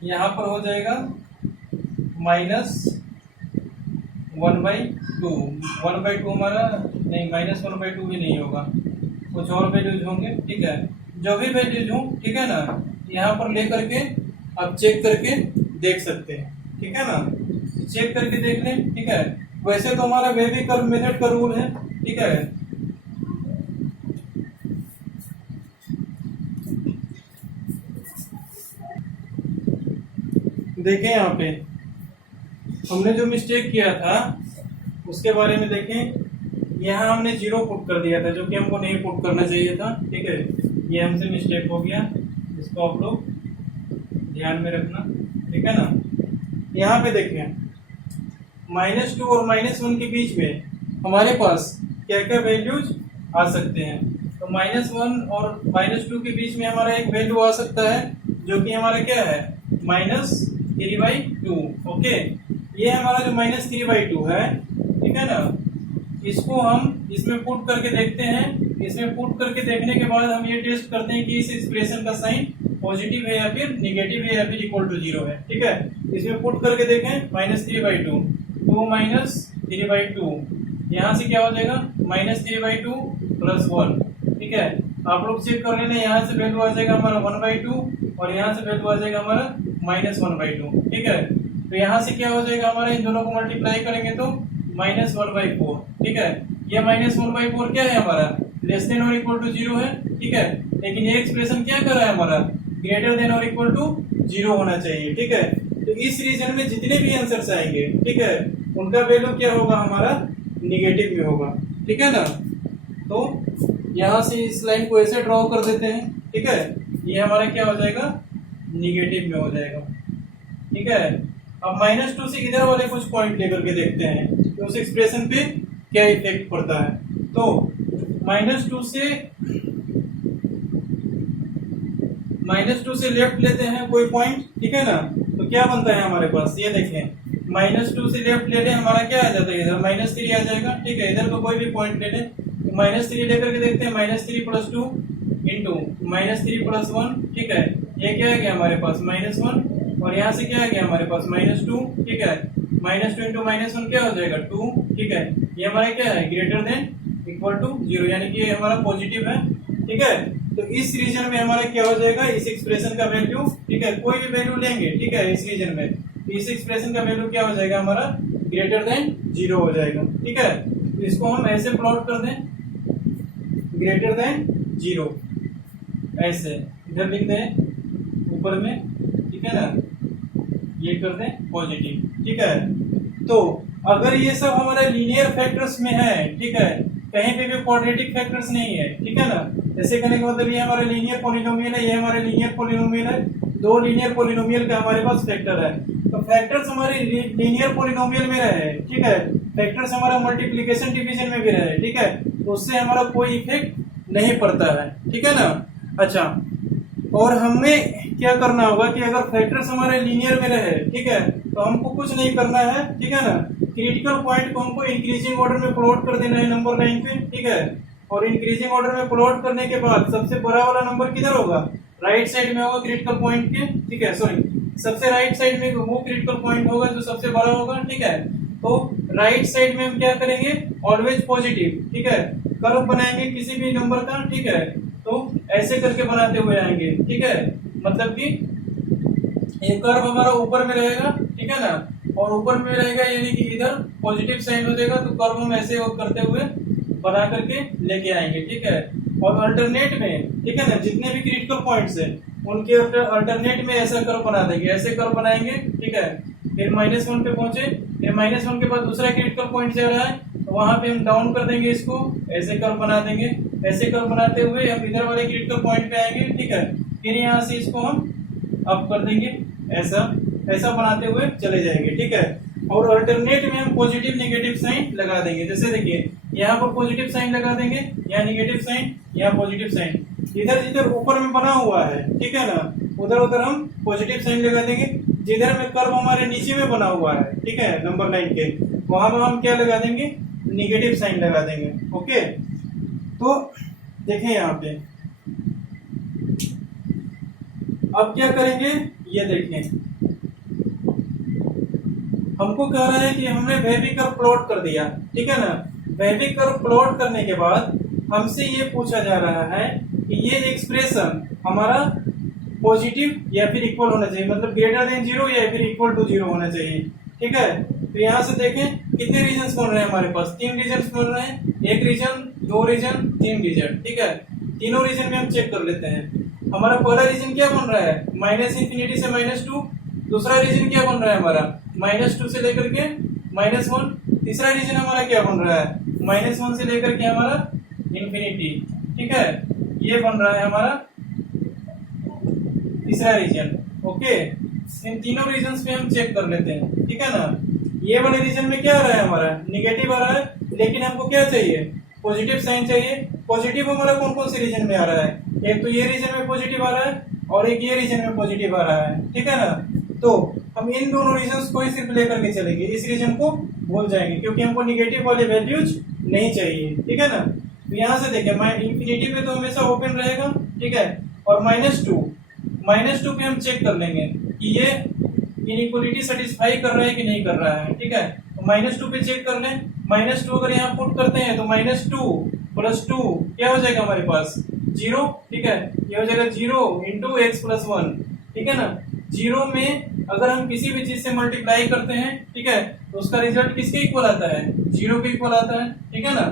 यहाँ पर हो जाएगा -1/2, 1/2 हमारा नहीं, -1/2 भी नहीं होगा, कुछ और वैल्यूज होंगे, ठीक है। जो भी वैल्यूज हो, ठीक है ना, यहाँ पर ले करके आप चेक करके देख सकते हैं, ठीक है ना। चेक करके देख लें, ठीक है। वैसे तो हमारा वेबी कर्व मेथड का रूल है, ठीक है। देखें यहाँ पे हमने जो मिस्टेक किया था उसके बारे में देखें। यहाँ हमने 0 पुट कर दिया था, जो कि हमको नहीं पुट करना चाहिए था, ठीक है। ये हमसे मिस्टेक हो गया, इसको आप लोग ध्यान में रखना, ठीक है ना। यहाँ पे देखें -2 और -1 के बीच में हमारे पास क्या क्या वैल्यूज आ सकते हैं। तो -1 और -2 के बीच में हमारा एक वैल्यू आ सकता है, जो कि हमारा क्या है, -3/2। ओके, ये हमारा जो -3/2 है, ठीक है ना, इसको हम इसमें पुट करके देखते हैं। इसमें पुट करके देखने के बाद हम ये टेस्ट करते हैं कि इस एक्सप्रेशन का साइन पॉजिटिव है या फिर निगेटिव है या फिर इक्वल टू 0 है, ठीक है। इसमें पुट करके देखें, -3/2 2 -3/2, यहाँ से क्या हो जाएगा, -3/2 + 1, ठीक है। आप लोग चेक कर लेना, यहाँ से वैल्यू आ जाएगा हमारा 1/2 और यहाँ से वैल्यू आ जाएगा हमारा -1/2, ठीक है। तो यहाँ से क्या हो जाएगा हमारा, इन दोनों को मल्टीप्लाई करेंगे तो -1/4, ठीक है। ये -1/4 क्या है हमारा, लेस देन और इक्वल टू 0 है, ठीक है। लेकिन ये एक्सप्रेशन क्या कर रहा है हमारा, ग्रेटर देन और इक्वल टू 0 होना चाहिए, ठीक है। तो इस रीजन में जितने भी आंसर्स आएंगे, ठीक है, उनका वैल्यू क्या होगा हमारा, निगेटिव में होगा, ठीक है ना। तो यहाँ से इस लाइन को ऐसे ड्रॉ कर देते हैं, ठीक है। ये हमारा क्या हो जाएगा, निगेटिव में हो जाएगा, ठीक है। अब -2 से इधर वाले कुछ पॉइंट लेकर के देखते हैं कि उस एक्सप्रेशन पे क्या इफेक्ट पड़ता है। तो -2 से लेफ्ट लेते हैं कोई पॉइंट, ठीक है ना। तो क्या बनता है हमारे पास, ये देखें, -2 से लेफ्ट ले लें, हमारा क्या आ जाता है, इधर -3 आ जाएगा, ठीक है। इधर को कोई भी पॉइंट ले लें, तो -3 लेकर के देखते हैं, -3 + 2 इंटू -3 + 1, ठीक है। ये क्या आ गया हमारे पास, -1, और यहाँ से क्या आ गया हमारे पास, -2, ठीक है। -2 इंटू -1 क्या हो जाएगा, 2, ठीक है। ये हमारा क्या है, ग्रेटर देन इक्वल टू 0, यानी कि ये हमारा पॉजिटिव है, ठीक है। तो इस रीजन में हमारा क्या हो जाएगा, इस एक्सप्रेशन का वैल्यू, ठीक है, कोई भी वैल्यू लेंगे, ठीक है, इस रीजन में, तो इस एक्सप्रेशन का वैल्यू क्या हो जाएगा हमारा, ग्रेटर देन 0 हो जाएगा, ठीक है। तो इसको हम ऐसे प्लॉट कर दें, ग्रेटर देन 0, ऐसे इधर लिख दें ऊपर में, ठीक है ना, ये कर दें पॉजिटिव, ठीक है। तो अगर ये सब हमारे लीनियर फैक्टर्स में है, ठीक है, कहीं पे भी क्वाड्रेटिक फैक्टर्स नहीं है, ठीक है ना। जैसे कहने का मतलब ये हमारा लीनियर पॉलिनोमियल है, ये हमारे लीनियर पॉलिनोमियल है, दो लीनियर पॉलिनोमियल का हमारे पास फैक्टर है। तो फैक्टर्स हमारे लीनियर पॉलिनोमियल में रहे, ठीक है, फैक्टर्स हमारा मल्टीप्लिकेशन डिवीजन में भी रहे, ठीक है, तो उससे हमारा कोई इफेक्ट नहीं पड़ता है, ठीक है ना। अच्छा, और हमें क्या करना होगा कि अगर फैक्टर्स हमारे लीनियर में रहे, ठीक है, तो हमको कुछ नहीं करना है, ठीक है ना। क्रिटिकल पॉइंट को हमको इंक्रीजिंग ऑर्डर में प्लॉट कर देना है नंबर लाइन पे, ठीक है। और इंक्रीजिंग ऑर्डर में प्लॉट करने के बाद सबसे बड़ा वाला नंबर किधर होगा, राइट साइड में होगा क्रिटिकल पॉइंट के, ठीक है, सॉरी, सबसे राइट साइड में वो क्रिटिकल पॉइंट होगा जो सबसे बड़ा होगा, ठीक है। तो राइट साइड में हम क्या करेंगे, ऑलवेज पॉजिटिव, ठीक है, कर्व बनाएंगे किसी भी नंबर का, ठीक है। तो ऐसे करके बनाते हुए आएंगे, ठीक है, मतलब कि ये कर्व हमारा ऊपर में रहेगा, ठीक है ना, और ऊपर में रहेगा यानी कि इधर पॉजिटिव साइन हो जाएगा, तो कर्व हम ऐसे करते हुए बना करके लेके आएंगे, ठीक है। और अल्टरनेट में, ठीक है ना, जितने भी क्रिटिकल पॉइंट्स हैं उनके अल्टरनेट में ऐसा कर्व बना देंगे, ऐसे कर्व बनाएंगे, ठीक है। फिर -1 पे पहुंचे, फिर -1 के बाद दूसरा क्रिटिकल पॉइंट जा रहा है, तो वहां पे हम डाउन कर देंगे, इसको ऐसे कर्व बना देंगे। ऐसे कर्व बनाते हुए हम इधर वाले क्रिटिकल पॉइंट पे आएंगे, ठीक है। फिर यहाँ से इसको हम अप कर देंगे, ऐसा ऐसा बनाते हुए चले जाएंगे, ठीक है। और अल्टरनेट में हम पॉजिटिव नेगेटिव साइन लगा देंगे। जैसे देखिए, यहाँ पर पॉजिटिव साइन लगा देंगे, यहाँ नेगेटिव साइन, यहाँ पॉजिटिव साइन, इधर जिधर ऊपर में बना हुआ है, ठीक है ना, उधर उधर हम पॉजिटिव साइन लगा देंगे। जिधर में कर्व हमारे नीचे में बना हुआ है, ठीक है, नंबर लाइन के, वहां पर हम क्या लगा देंगे, निगेटिव साइन लगा देंगे, ओके। तो देखें यहाँ पे, अब क्या करेंगे, ये देखें, हमको कह रहा है कि हमने वेबी कर्व प्लॉट कर दिया, ठीक है ना। वेबी कर्व प्लॉट करने के बाद हमसे ये पूछा जा रहा है कि ये एक्सप्रेशन हमारा पॉजिटिव या फिर इक्वल होना चाहिए, मतलब ग्रेटर देन 0 या फिर इक्वल टू 0 होना चाहिए। ठीक है, तो यहाँ से देखें कितने रीजन बन रहे हैं हमारे पास, 3 रीजन बन रहे हैं, 1 रीजन, 2 रीजन, 3 रीजन। ठीक है, तीनों रीजन में हम चेक कर लेते हैं। हमारा पहला रीजन क्या बन रहा है, -∞ से -2। दूसरा रीजन क्या बन रहा है हमारा, -2 से लेकर के -1। तीसरा रीजन हमारा क्या बन रहा है, -1 से लेकर के हमारा इंफिनिटी। ठीक है, ये बन रहा है हमारा तीसरा रीजन। ओके, इन तीनों रीजन पे हम चेक कर लेते हैं। ठीक है ना, ये वाले रीजन में क्या आ रहा है हमारा, निगेटिव आ रहा है, लेकिन हमको क्या चाहिए, पॉजिटिव साइन चाहिए। पॉजिटिव हमारा कौन कौन से रीजन में आ रहा है, एक तो ये रीजन में पॉजिटिव आ रहा है और एक ये रीजन में पॉजिटिव आ रहा है। ठीक है ना, तो हम इन दोनों रीजन को ही सिर्फ लेकर के चलेंगे, इस रीजन को भूल जाएंगे क्योंकि हमको निगेटिव वाले वैल्यूज नहीं चाहिए। ठीक है ना, तो यहाँ से देखिए इंफिनिटी पे तो हमेशा ओपन रहेगा। ठीक है, और -2 पे हम चेक कर लेंगे कि ये इनइक्वालिटी सेटिस्फाई कर रहा है कि नहीं कर रहा है। ठीक है, तो -2 पे चेक कर लें। -2 अगर यहाँ पुट करते हैं तो -2 + 2 क्या हो जाएगा हमारे पास, 0। ठीक है, ये हो जाएगा 0 × x + 1। ठीक है ना, 0 में अगर हम किसी भी चीज से मल्टीप्लाई करते हैं, ठीक है, तो उसका रिजल्ट किसके इक्वल आता है, 0 के इक्वल आता है। ठीक है ना,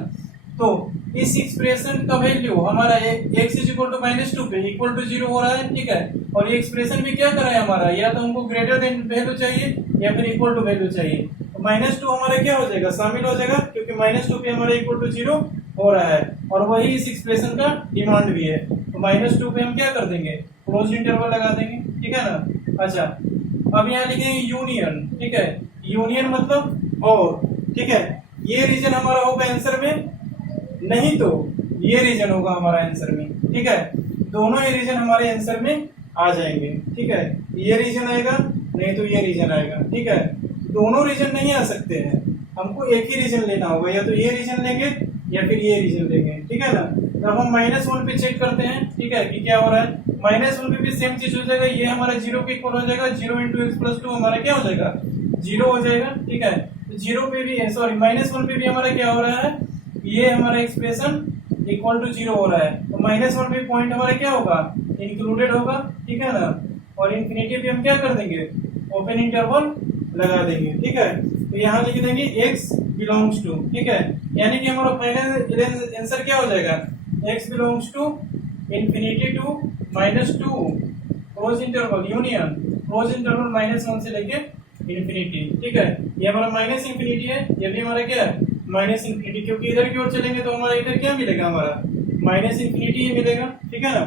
तो इस एक्सप्रेशन का वैल्यू हमारा x = -2 पे इक्वल टू 0 हो रहा है। ठीक है, और ये एक्सप्रेशन भी क्या कर रहा है हमारा, या तो हमको ग्रेटर देन वैल्यू चाहिए या फिर इक्वल टू वैल्यू चाहिए। तो -2 हमारा क्या हो जाएगा, शामिल हो जाएगा, क्योंकि -2 पे हमारा इक्वल टू 0 हो रहा है और वही इस एक्सप्रेशन का डिमांड भी है। तो -2 पे हम क्या कर देंगे, क्लोज इंटरवल लगा देंगे। ठीक है ना, अच्छा अब यहाँ लिखेंगे यूनियन। ठीक है, यूनियन मतलब और। ठीक है, ये रीजन हमारा होगा आंसर में, नहीं तो ये रीजन होगा हमारा आंसर में। ठीक है, दोनों ही रीजन हमारे आंसर में आ जाएंगे। ठीक है, ये रीजन आएगा नहीं तो ये रीजन आएगा। ठीक है, दोनों रीजन नहीं आ सकते हैं, हमको एक ही रीजन लेना होगा, या तो ये रीजन लेंगे या फिर ये रीजन लेंगे। ठीक है ना, जब हम -1 पे चेक करते हैं, ठीक है, कि क्या हो रहा है, -1 पे भी सेम चीज हो जाएगा, ये हमारा 0 के इक्वल हो जाएगा, 0 × x + 2 हमारा क्या हो जाएगा, 0 हो जाएगा। ठीक है, तो 0 पे भी सॉरी -1 पे भी हमारा क्या हो रहा है, ये हमारा एक्सप्रेशन इक्वल टू 0 हो रहा है। तो -1 पे पॉइंट हमारा क्या होगा, इंक्लूडेड होगा। ठीक है ना, और इंफिनिटी पे हम क्या कर देंगे, ओपन इंटरवल लगा देंगे। ठीक है, तो यहाँ लिख देंगे x belongs to। ठीक है, यानी कि हमारा फाइनल आंसर क्या हो जाएगा, x belongs to infinity to -2 close interval union close interval -1 से लेके इंफिनिटी। ठीक है, ये हमारा -इंफिनिटी है, ये भी हमारा क्या है, -इंफिनिटी, क्योंकि इधर की ओर चलेंगे तो हमारा इधर क्या मिलेगा, हमारा -इंफिनिटी ही मिलेगा। ठीक है ना,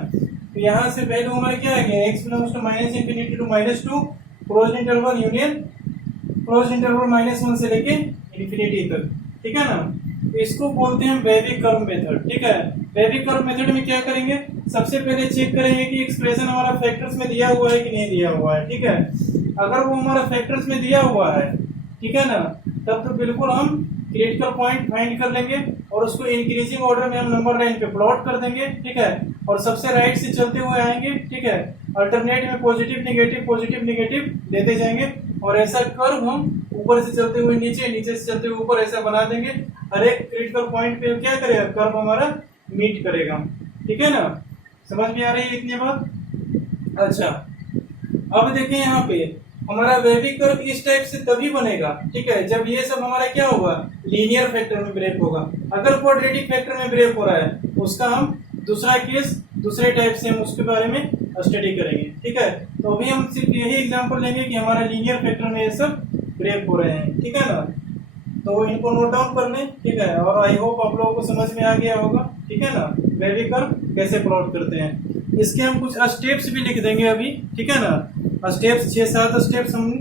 तो यहाँ से वैल्यू हमारा क्या आ गया, x belongs to -infinity to -2 close interval union close interval -1 से लेके इंफिनिटी तक। ठीक है ना, तो इसको बोलते हैं वेविक कर्व मेथड। ठीक है, वेविक कर्व मेथड में क्या करेंगे, सबसे पहले चेक करेंगे कि एक्सप्रेशन हमारा फैक्टर्स में दिया हुआ है कि नहीं दिया हुआ है। ठीक है, अगर वो हमारा फैक्टर्स में दिया हुआ है, ठीक है ना, तब तो बिल्कुल हम क्रिटिकल पॉइंट फाइंड कर लेंगे और उसको इंक्रीजिंग ऑर्डर में हम नंबर लाइन पे प्लॉट कर देंगे। ठीक है, और सबसे राइट से चलते हुए आएंगे। ठीक है, अल्टरनेट में पॉजिटिव नेगेटिव देते जाएंगे और ऐसा कर्व हम ऊपर से चलते हुए नीचे, नीचे से चलते हुए ऊपर ऐसा बना देंगे। हर एक क्रिटिकल पॉइंट पे क्या करेगा, कर्व हमारा मीट करेगा। ठीक है ना, समझ में आ रही है इतनी बात। अच्छा, अब देखें यहाँ पे हमारा वेविक कर्व इस टाइप से तभी बनेगा, ठीक है, जब ये सब हमारा क्या होगा, लीनियर फैक्टर में ब्रेक होगा। अगर क्वाड्रेटिक फैक्टर में ब्रेक हो रहा है उसका हम दूसरा केस दूसरे टाइप से हम उसके बारे में स्टडी करेंगे। ठीक है, तो अभी हम सिर्फ यही एग्जांपल लेंगे कि हमारा लीनियर फैक्टर में ये सब ब्रेक हो रहे हैं। ठीक है ना, तो इनको नोट डाउन कर लें। ठीक है, और आई होप आप लोगों को समझ में आ गया होगा। ठीक है ना, वेविक कर्व कैसे प्लॉट करते हैं, इसके हम कुछ स्टेप्स भी लिख देंगे अभी। ठीक है ना, स्टेप्स 6-7 स्टेप्स हम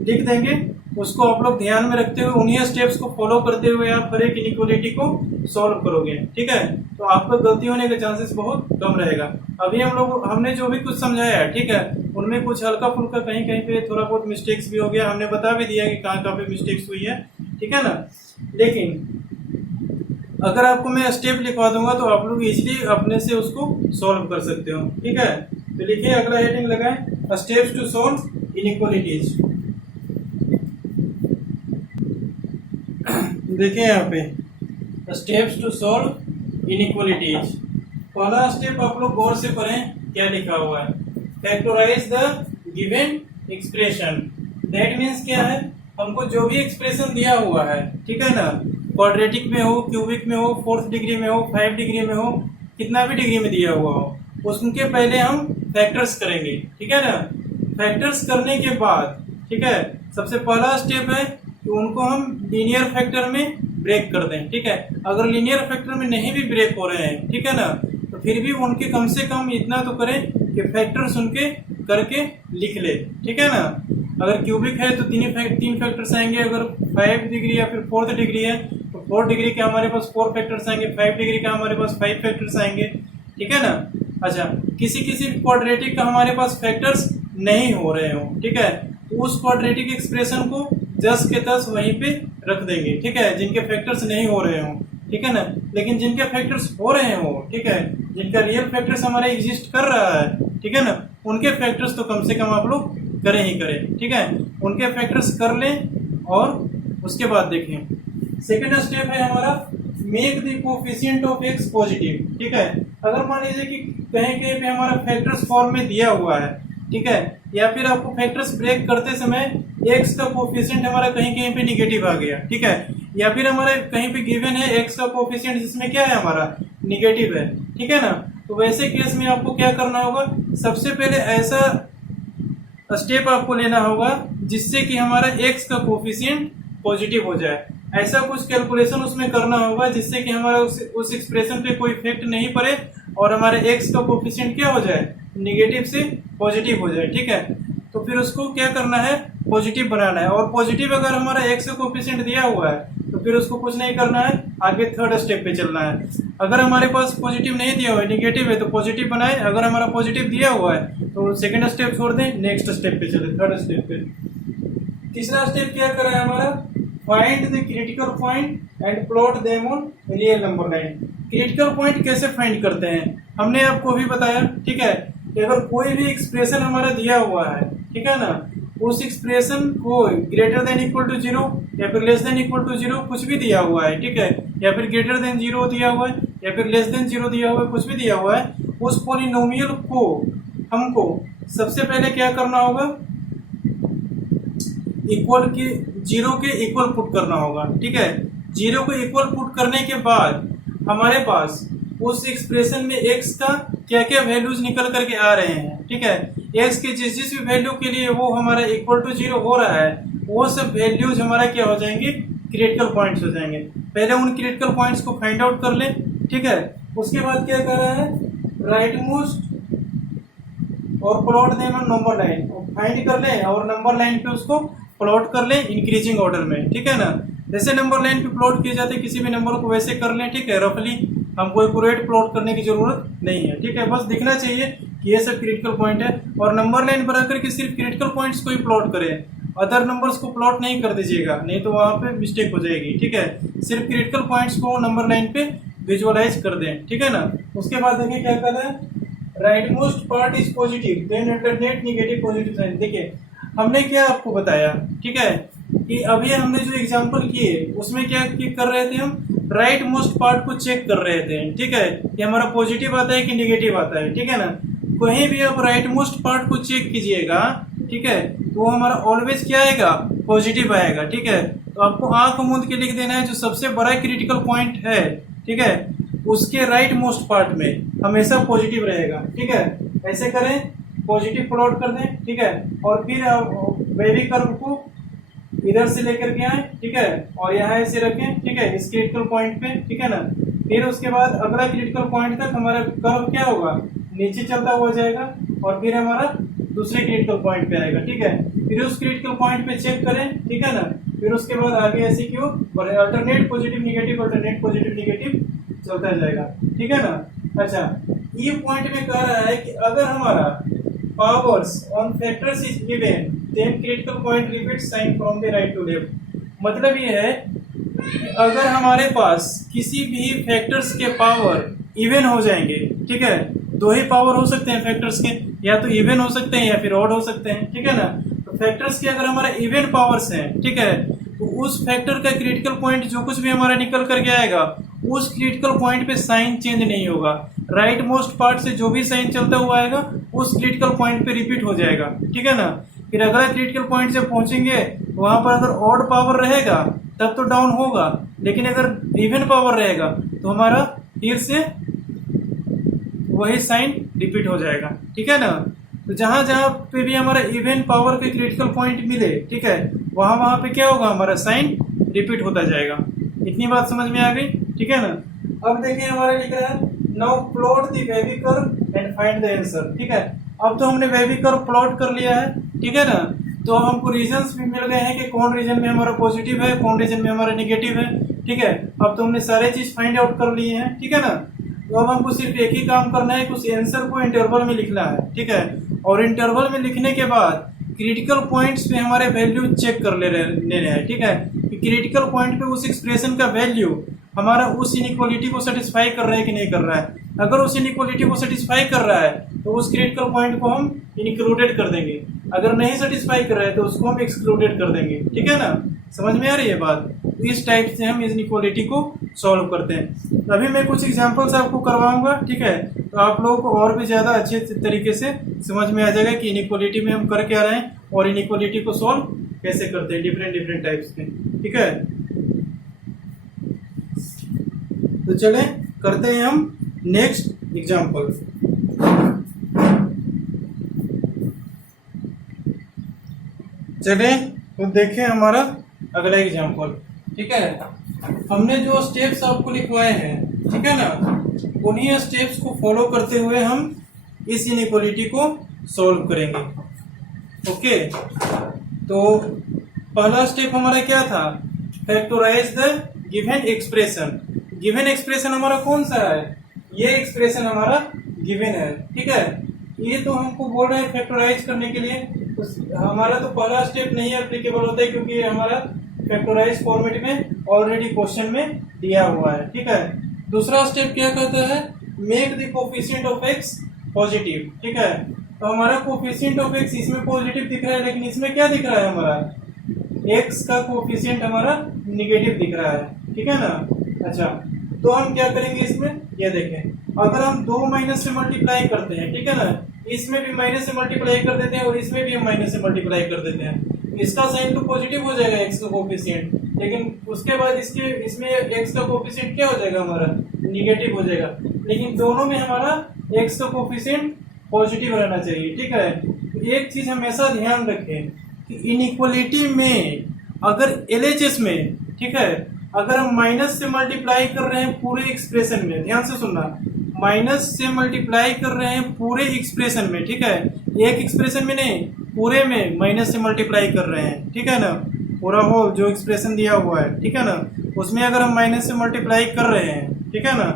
लिख देंगे, उसको आप लोग ध्यान में रखते हुए उन्हीं स्टेप्स को फॉलो करते हुए आप हर एक इनइक्वालिटी को सॉल्व करोगे। ठीक है, तो आपका गलती होने के चांसेस बहुत कम रहेगा। अभी हमने जो भी कुछ समझाया है, ठीक है, उनमें कुछ हल्का फुल्का कहीं कहीं पे थोड़ा बहुत मिस्टेक्स भी हो गया, हमने बता भी दिया कि कहाँ पे मिस्टेक्स हुई है। ठीक है ना, लेकिन अगर आपको मैं स्टेप लिखवा दूंगा तो आप लोग इजीली अपने से उसको सॉल्व कर सकते हो। ठीक है, तो लिखिए, अगला हेडिंग लगाएं, स्टेप्स टू सॉल्व इनइक्वालिटीज। देखिए यहाँ पे स्टेप्स टू सॉल्व इनइक्वालिटीज। पहला स्टेप आप लोग गौर से पढ़ें क्या लिखा हुआ है। Factorise the given expression. That means क्या है, हमको जो भी एक्सप्रेशन दिया हुआ है, ठीक है ना, क्वाड्रेटिक में हो, क्यूबिक में हो, 4th डिग्री में हो, 5 डिग्री में हो, कितना भी डिग्री में दिया हुआ हो, उसके पहले हम फैक्टर्स करेंगे, ठीक है ना। फैक्टर्स करने के बाद, ठीक है, सबसे पहला स्टेप है कि उनको हम लीनियर फैक्टर में ब्रेक कर दें, ठीक है। अगर लीनियर फैक्टर में नहीं भी ब्रेक हो रहे हैं, ठीक है ना, तो फिर भी उनके कम से कम इतना तो करें कि फैक्टर्स उनके करके लिख ले, ठीक है ना। अगर क्यूबिक है तो तीन फैक्टर्स आएंगे, अगर 5 डिग्री या फिर 4th डिग्री है तो 4 डिग्री के हमारे पास 4 फैक्टर्स आएंगे, 5 डिग्री का हमारे पास 5 फैक्टर्स आएंगे, ठीक है ना। अच्छा, किसी किसी क्वाड्रेटिक का हमारे पास फैक्टर्स नहीं हो रहे हो, ठीक है, तो उस क्वाड्रेटिक एक्सप्रेशन को 10 के 10 वहीं पे रख देंगे, ठीक है, जिनके फैक्टर्स नहीं हो रहे हो, ठीक है ना। लेकिन जिनके फैक्टर्स हो रहे हो, ठीक है, जिनका रियल फैक्टर्स हमारा एग्जिस्ट कर रहा है, ठीक है ना, उनके फैक्टर्स तो कम से कम आप लोग करें ही करें, ठीक है, उनके फैक्टर्स कर लें। और उसके बाद देखें सेकेंड स्टेप है हमारा make the coefficient of x positive, ठीक है। अगर मान लीजिए कि कहीं कहीं पे हमारा फैक्टर्स फॉर्म में दिया हुआ है, ठीक है, या फिर आपको फैक्टर्स ब्रेक करते समय एक्स का कोफिशिएंट हमारा कहीं कहीं पे निगेटिव आ गया, ठीक है, या फिर हमारा कहीं पे गिवन है एक्स का कोफिशिएंट जिसमें क्या है हमारा निगेटिव है, ठीक है ना। तो वैसे केस में आपको क्या करना होगा, सबसे पहले ऐसा स्टेप आपको लेना होगा जिससे कि हमारा एक्स का कोफिशिएंट पॉजिटिव हो जाए। ऐसा कुछ कैलकुलेशन उसमें करना होगा जिससे कि हमारा उस एक्सप्रेशन पे कोई इफेक्ट नहीं पड़े और हमारे एक्स का कोफिशिएंट क्या हो जाए, निगेटिव से पॉजिटिव हो जाए, ठीक है। तो फिर उसको क्या करना है, पॉजिटिव बनाना है। और पॉजिटिव अगर हमारा एक्स का कोफिशिएंट दिया हुआ है तो फिर उसको कुछ नहीं करना है, आगे थर्ड स्टेप पे चलना है। अगर हमारे पास पॉजिटिव नहीं दिया हुआ है, निगेटिव है, तो पॉजिटिव बनाए। अगर हमारा पॉजिटिव दिया हुआ है तो सेकंड स्टेप छोड़ दें, नेक्स्ट स्टेप पे चले, थर्ड स्टेप पे। तीसरा स्टेप क्या कर रहा है हमारा, find the critical point and plot them on real number line. Critical point कैसे फाइंड करते हैं, हमने आपको अभी बताया, ठीक है, कि अगर कोई भी एक्सप्रेशन हमारा दिया हुआ है, ठीक है ना, उस एक्सप्रेशन को ग्रेटर देन इक्वल टू 0 या फिर लेस देन इक्वल टू 0 कुछ भी दिया हुआ है, ठीक है, या फिर ग्रेटर देन 0 दिया हुआ है या फिर लेस देन 0 दिया हुआ है, कुछ भी दिया हुआ है, उस पॉलिनोमियल को हमको सबसे पहले क्या करना होगा, इक्वल के 0 के इक्वल पुट करना होगा, ठीक है। 0 को इक्वल पुट करने के बाद हमारे पास उस एक्सप्रेशन में x का क्या क्या वैल्यूज निकल करके आ रहे हैं, ठीक है, x के जिस जिस भी वैल्यू के लिए वो हमारा इक्वल टू 0 हो रहा है, वो सब वैल्यूज हमारा क्या हो जाएंगे, क्रिटिकल पॉइंट्स हो जाएंगे। पहले उन क्रिटिकल पॉइंट्स को फाइंड आउट कर लें, ठीक है। उसके बाद क्या कर रहा है, राइट मोस्ट और plot them on number line, find कर लें और नंबर लाइन पे उसको प्लॉट कर लें इंक्रीजिंग ऑर्डर में, ठीक है ना। जैसे नंबर लाइन पे प्लॉट किए जाते हैं किसी भी नंबर को, वैसे कर लें, ठीक है। रफली हमको एक्यूरेट प्लॉट करने की जरूरत नहीं है, ठीक है, बस दिखना चाहिए कि ये सब क्रिटिकल पॉइंट है। और नंबर लाइन बना करके सिर्फ क्रिटिकल पॉइंट्स को ही प्लॉट करें, अदर नंबर्स को प्लॉट नहीं कर दीजिएगा, नहीं तो वहां पे मिस्टेक हो जाएगी, ठीक है। सिर्फ क्रिटिकल पॉइंट्स को नंबर लाइन पे विजुअलाइज कर दें, ठीक है ना। उसके बाद देखिए क्या कर रहे हैं, right most part is positive then alternate negative positive sign. देखिए हमने क्या आपको बताया, ठीक है, कि अभी हमने जो एग्जांपल किए उसमें क्या कर रहे थे, हम राइट मोस्ट पार्ट को चेक कर रहे थे, ठीक है, कि हमारा पॉजिटिव आता है कि नेगेटिव आता है, ठीक है ना। कहीं भी आप राइट मोस्ट पार्ट को चेक कीजिएगा, ठीक है, तो वो हमारा ऑलवेज क्या आएगा, पॉजिटिव आएगा, ठीक है। तो आपको आंख मूंद के लिख देना है जो सबसे बड़ा क्रिटिकल पॉइंट है, ठीक है, उसके राइट मोस्ट पार्ट में हमेशा पॉजिटिव रहेगा, ठीक है। ऐसे करें, पॉजिटिव प्लॉट कर दें, ठीक है, और फिर वेवी कर्व को इधर से लेकर के आए, ठीक है, और यहाँ ऐसे रखें, ठीक है, इस क्रिटिकल पॉइंट पे, ठीक है ना। फिर उसके बाद अगला क्रिटिकल पॉइंट तक हमारा कर्व क्या होगा, नीचे चलता हुआ जाएगा और फिर हमारा दूसरे क्रिटिकल पॉइंट पे आएगा, ठीक है। फिर उस क्रिटिकल पॉइंट पे चेक करें, ठीक है ना। फिर उसके बाद आगे ऐसे क्यों alternate positive negative alternate positive negative चलता जाएगा, ठीक है ना। अच्छा, ये पॉइंट में कह रहा है कि अगर हमारा powers on factors is given then critical point repeats sign from the right to left। मतलब ये है कि अगर हमारे पास किसी भी फैक्टर्स के पावर इवन हो जाएंगे, ठीक है, दो ही पावर हो सकते हैं फैक्टर्स के, या तो इवन हो सकते हैं या फिर ऑड हो सकते हैं, ठीक है ना। तो फैक्टर्स के अगर हमारे इवन पावर्स हैं, ठीक है, तो उस फैक्टर का क्रिटिकल पॉइंट जो कुछ भी हमारा निकल करके आएगा उस क्रिटिकल पॉइंट पे साइन चेंज नहीं होगा। राइट मोस्ट पार्ट से जो भी साइन चलता हुआ आएगा उस क्रिटिकल पॉइंट पे रिपीट हो जाएगा, ठीक है ना। फिर अगला क्रिटिकल पॉइंट से पहुंचेंगे वहां पर अगर ऑड पावर रहेगा तब तो डाउन होगा, लेकिन अगर इवन पावर रहेगा तो हमारा फिर से वही साइन रिपीट हो जाएगा, ठीक है ना। तो जहां जहां पे भी हमारा इवन पावर के क्रिटिकल पॉइंट मिले, ठीक है, वहां वहां पे क्या होगा, हमारा साइन रिपीट होता जाएगा। इतनी बात समझ में आ गई, ठीक है ना। अब देखिए हमारा लिख रहा है now plot the wavy curve and find the answer, ठीक है। अब तो हमने वेवी कर्व प्लॉट कर लिया है, ठीक है ना। तो हमको रीजंस भी मिल गए हैं कि कौन रीजन में हमारा पॉजिटिव है, कौन रीजन में हमारा नेगेटिव है, ठीक है। अब तो हमने सारे चीज फाइंड आउट कर लिए हैं, ठीक है ना। तो अब हमको सिर्फ एक ही काम करना है कि उस आंसर को इंटरवल में लिखना है, ठीक है। और इंटरवल में लिखने के बाद क्रिटिकल पॉइंट्स पे हमारे वैल्यू चेक कर लेने हैं, ठीक है, कि क्रिटिकल पॉइंट पे उस एक्सप्रेशन का वैल्यू हमारा उस इनइक्वालिटी को सेटिस्फाई कर रहा है कि नहीं कर रहा है। अगर उस इनइक्वालिटी को सेटिस्फाई कर रहा है तो उस क्रिटिकल पॉइंट को हम इंक्लूडेड कर देंगे, अगर नहीं सेटिस्फाई कर रहा है तो उसको हम एक्सक्लूडेड कर देंगे, ठीक है ना। समझ में आ रही है बात। तो इस टाइप से हम इनइक्वालिटी को सॉल्व करते हैं। अभी मैं कुछ एग्जांपल्स आपको करवाऊंगा, ठीक है, तो आप लोगों को और भी ज्यादा अच्छे तरीके से समझ में आ जाएगा कि इनइक्वालिटी में हम कर क्या रहे हैं और इनइक्वालिटी को सॉल्व कैसे करते हैं डिफरेंट टाइप्स में, ठीक है। तो चले करते हैं हम नेक्स्ट एग्जांपल। चले तो देखें हमारा अगला एग्जांपल, ठीक है। हमने जो स्टेप्स आपको लिखवाए हैं, ठीक है ना, उन्हीं स्टेप्स को फॉलो करते हुए हम इस इनइक्वालिटी को सॉल्व करेंगे। ओके, तो पहला स्टेप हमारा क्या था, factorise the given expression. Given expression हमारा कौन सा है, ये एक्सप्रेशन हमारा गिवन है, ठीक है। ये तो हमको बोल रहे हैं फैक्टराइज करने के लिए, तो हमारा तो पहला स्टेप नहीं एप्लीकेबल होता है क्योंकि हमारा फैक्टराइज फॉर्मेट में ऑलरेडी क्वेश्चन में दिया हुआ है, ठीक है। दूसरा स्टेप क्या कहता है, make the coefficient of x positive, ठीक है। तो हमारा कोफिशिएंट ऑफ एक्स इसमें पॉजिटिव दिख रहा है, लेकिन इसमें क्या दिख रहा है, हमारा एक्स का कोफिशिएंट हमारा निगेटिव दिख रहा है, ठीक है ना। अच्छा, तो हम क्या करेंगे इसमें, ये देखें, अगर हम 2 माइनस से मल्टीप्लाई करते हैं, ठीक है ना, इसमें भी माइनस से मल्टीप्लाई कर देते हैं और इसमें भी हम माइनस से मल्टीप्लाई कर देते हैं, इसका साइन तो पॉजिटिव हो जाएगा एक्स का कोफिशिएंट, लेकिन उसके बाद इसमें एक्स का कोफिशिएंट क्या हो जाएगा, हमारा निगेटिव हो जाएगा। लेकिन दोनों में हमारा एक्स का कोफिशिएंट पॉजिटिव रहना चाहिए, ठीक है। तो एक चीज हमेशा ध्यान रखें कि इनइक्वालिटी में अगर एलएचएस में, ठीक है, अगर हम माइनस से मल्टीप्लाई कर रहे हैं पूरे एक्सप्रेशन में, ध्यान से सुनना, माइनस से मल्टीप्लाई कर रहे हैं पूरे एक्सप्रेशन में, ठीक है, एक एक्सप्रेशन में नहीं, पूरे में माइनस से मल्टीप्लाई कर रहे हैं, ठीक है ना, पूरा हो जो एक्सप्रेशन दिया हुआ है, ठीक है ना, उसमें अगर हम माइनस से मल्टीप्लाई कर रहे हैं, ठीक है ना,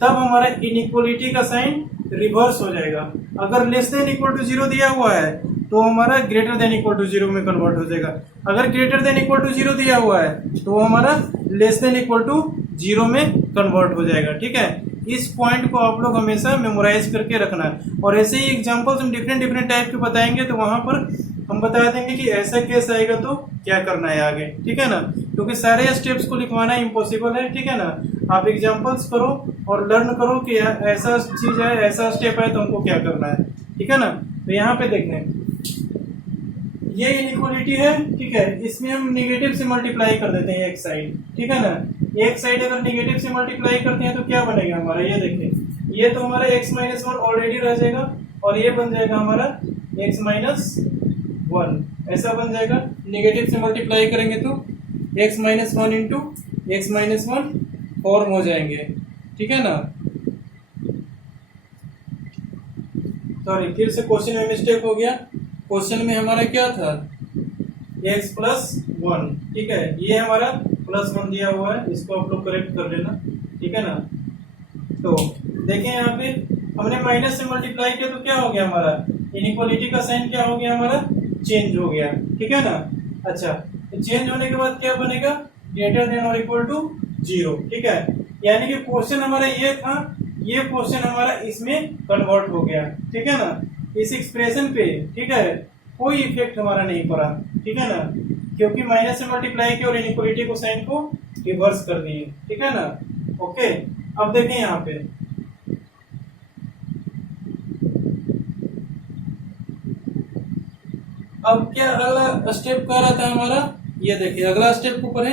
तब हमारा इनइक्वालिटी का साइन रिवर्स हो जाएगा। अगर लेस देन इक्वल टू 0 दिया हुआ है तो हमारा ग्रेटर देन इक्वल टू 0 में कन्वर्ट हो जाएगा। अगर ग्रेटर देन इक्वल टू 0 दिया हुआ है तो हमारा लेस देन इक्वल टू 0 में कन्वर्ट हो जाएगा, ठीक है। इस पॉइंट को आप लोग हमेशा मेमोराइज करके रखना है। और ऐसे ही एग्जांपल्स हम डिफरेंट टाइप के बताएंगे तो वहां पर हम बता देंगे कि ऐसा केस आएगा तो क्या करना है आगे, ठीक है ना, क्योंकि सारे स्टेप्स को लिखवाना इम्पॉसिबल है, ठीक है ना। आप एग्जांपल्स करो और लर्न करो कि ऐसा चीज है, ऐसा स्टेप है तो हमको क्या करना है, ठीक है ना। तो यहाँ पे देखने, ये इनइक्वालिटी है, ठीक है, इसमें हम निगेटिव से मल्टीप्लाई कर देते हैं एक साइड, ठीक है ना। एक साइड अगर निगेटिव से मल्टीप्लाई करते हैं तो क्या बनेगा हमारा, ये देखिए, ये तो हमारा x माइनस 1 ऑलरेडी रह जाएगा और ये बन जाएगा हमारा x माइनस 1, ऐसा बन जाएगा। निगेटिव से मल्टीप्लाई करेंगे तो x minus 1 into x minus 1 form हो जाएंगे, ठीक है ना। सॉरी, फिर से क्वेश्चन में मिस्टेक हो गया। क्वेश्चन में हमारा क्या था, x प्लस 1, ठीक है, ये हमारा प्लस 1 दिया हुआ है, इसको आप लोग करेक्ट कर लेना, ठीक है ना। तो देखें यहाँ पे हमने माइनस से मल्टीप्लाई किया तो क्या हो गया, हमारा इनइक्वालिटी का साइन क्या हो गया, हमारा चेंज हो गया, ठीक है ना। अच्छा, तो चेंज होने के बाद क्या बनेगा, ग्रेटर देन और इक्वल टू 0, ठीक है। यानी कि क्वेश्चन हमारा ये था, ये क्वेश्चन हमारा इसमें कन्वर्ट हो गया, ठीक है ना। इस एक्सप्रेशन पे, ठीक है, कोई इफेक्ट हमारा नहीं पड़ा, ठीक है ना, क्योंकि माइनस से मल्टीप्लाई किया और इनइक्वालिटी को साइन को रिवर्स कर दिए, ठीक है ना। ओके, अब देखें यहाँ पे अब क्या अगला स्टेप कह रहा था हमारा, ये देखिए अगला स्टेप को पढ़े,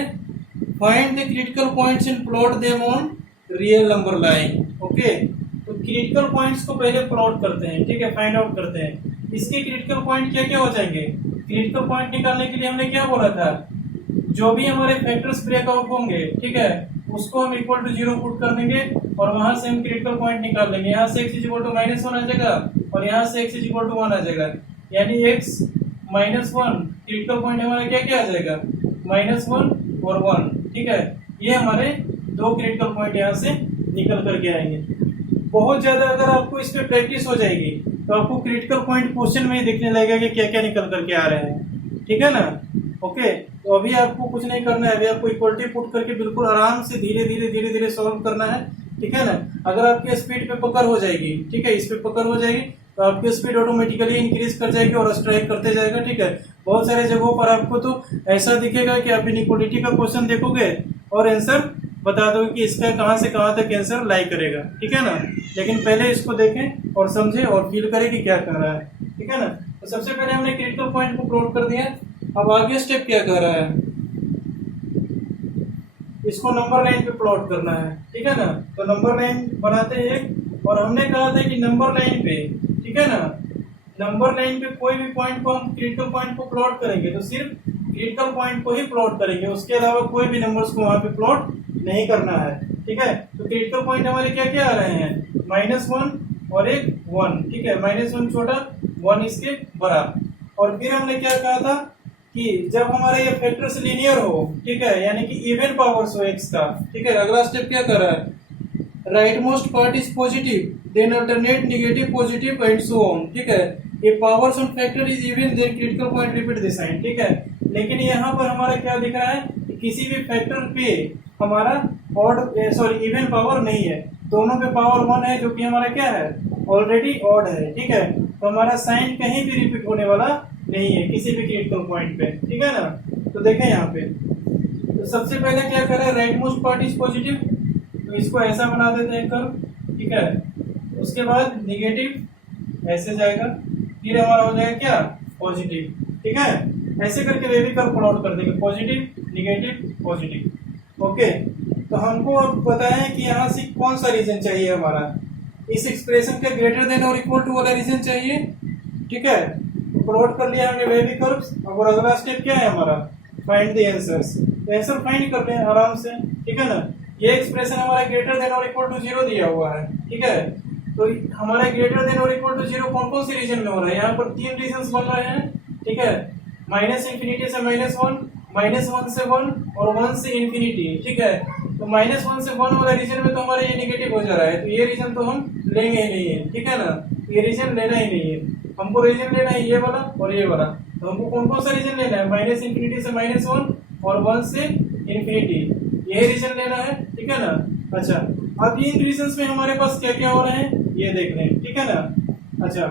find the critical points in plot them on real number line. Okay, तो क्रिटिकल पॉइंट्स को पहले प्लॉट करते हैं, ठीक है, फाइंड आउट करते हैं इसके क्रिटिकल पॉइंट क्या क्या हो जाएंगे। क्रिटिकल पॉइंट निकालने के लिए हमने क्या बोला था, जो भी हमारे फैक्टर्स ब्रेकआउट होंगे, ठीक है, उसको हम इक्वल टू 0 पुट कर देंगे और वहां से हम क्रिटिकल पॉइंट निकाल लेंगे। यहाँ से x इक्वल टू -1 आ जाएगा और यहाँ से x इक्वल टू 1 आ जाएगा, यानी x -1 क्रिटिकल पॉइंट हमारा क्या क्या आ जाएगा, -1 और 1, ठीक है, ये हमारे दो क्रिटिकल पॉइंट यहाँ से निकल करके आएंगे। बहुत ज्यादा अगर आपको इस पे प्रैक्टिस हो जाएगी तो आपको क्रिटिकल पॉइंट क्वेश्चन में ही दिखने लगेगा कि क्या क्या निकल करके आ रहे हैं, ठीक है ना। ओके, तो अभी आपको कुछ नहीं करना है, अभी आपको इक्वलिटी पुट करके बिल्कुल आराम से धीरे धीरे सॉल्व करना है, ठीक है ना। अगर आपकी स्पीड पे पकड़ हो जाएगी, ठीक है, इस पे पकड़ हो जाएगी तो आपकी स्पीड ऑटोमेटिकली इंक्रीज कर जाएगी और स्ट्राइक करते जाएगा, ठीक है। बहुत सारे जगहों पर आपको तो ऐसा दिखेगा कि आप इनइक्वालिटी का क्वेश्चन देखोगे और आंसर बता दोगे कि इसका कहां से कहां तक आंसर लाई करेगा, ठीक है ना। लेकिन पहले इसको देखें और समझे और फील करें कि क्या कह रहा है, ठीक है ना। तो सबसे पहले हमने क्रिटिकल पॉइंट को प्लॉट कर दिया, अब आगे स्टेप क्या कह रहा है, इसको नंबर लाइन पे प्लॉट करना है, ठीक है ना। तो नंबर लाइन बनाते हैं और हमने कहा था कि नंबर लाइन पे, ठीक है ना, नंबर लाइन पे कोई भी पॉइंट को हम क्रिटिकल पॉइंट को प्लॉट करेंगे तो सिर्फ क्रिटिकल पॉइंट को ही प्लॉट करेंगे, उसके अलावा कोई भी नंबर्स को वहां पे प्लॉट नहीं करना है, ठीक है। तो क्रिटिकल पॉइंट हमारे क्या क्या आ रहे हैं, -1 और एक 1, ठीक है, -1 छोटा 1 इसके बड़ा। और फिर हमने क्या कहा था कि जब हमारे ये फैक्टर्स लीनियर हो, ठीक है, यानी कि इवन पावर्स हो x का, ठीक है। अगला स्टेप क्या कर रहा है, right most part is positive then alternate negative positive and so on, ठीक है। ये powers on factor is even then critical point repeat the sign, ठीक है। लेकिन यहाँ पर हमारा क्या दिख रहा है कि किसी भी फैक्टर पे हमारा ऑड इवन पावर नहीं है, दोनों पे पावर 1 है जो कि हमारा क्या है, ऑलरेडी ऑड है, ठीक है। तो हमारा साइन कहीं भी रिपीट होने वाला नहीं है किसी भी क्रिटिकल पॉइंट पे, ठीक है ना। तो देखें यहाँ पे, तो सबसे पहले क्या करें, right most part is positive, तो इसको ऐसा बना देते हैं कर्व, ठीक है। उसके बाद निगेटिव ऐसे जाएगा, फिर हमारा हो जाएगा क्या, पॉजिटिव, ठीक है। ऐसे करके वे भी कर्व प्लॉट कर देंगे, पॉजिटिव निगेटिव पॉजिटिव। ओके, तो हमको अब पता है कि यहाँ से कौन सा रीजन चाहिए हमारा, इस एक्सप्रेशन के ग्रेटर देन और इक्वल टू वाला रीजन चाहिए, ठीक है। प्लॉट कर लिया हमने वेवी कर्व्स। अब और अगला स्टेप क्या है हमारा, फाइंड द आंसर्स। तो आंसर फाइंड करते हैं आराम से, ठीक है ना। ये एक्सप्रेशन हमारा ग्रेटर देन और इक्वल टू 0 दिया हुआ है, ठीक है। तो हमारा ग्रेटर देन और इक्वल टू 0 कौन कौन से रीजन में हो रहा है, यहाँ पर 3 रीजन बन रहे हैं, ठीक है। -∞ से -1, -1 से 1 और 1 से इंफिनिटी, ठीक है। तो -1 से 1 वाला रीजन में तो हमारा ये नेगेटिव हो जा रहा है, तो ये रीजन तो हम लेंगे ही नहीं है, ठीक है ना। ये रीजन लेना ही नहीं है, हमको रीजन लेना है ये वाला और ये वाला। तो हमको कौन कौन सा रीजन लेना है, -∞ से -1 और 1 से इंफिनिटी, ये रीजन लेना है, ठीक है ना। अच्छा, अब इन रीजन्स में हमारे पास क्या क्या हो रहे हैं ये देख रहे हैं, ठीक है ना। अच्छा,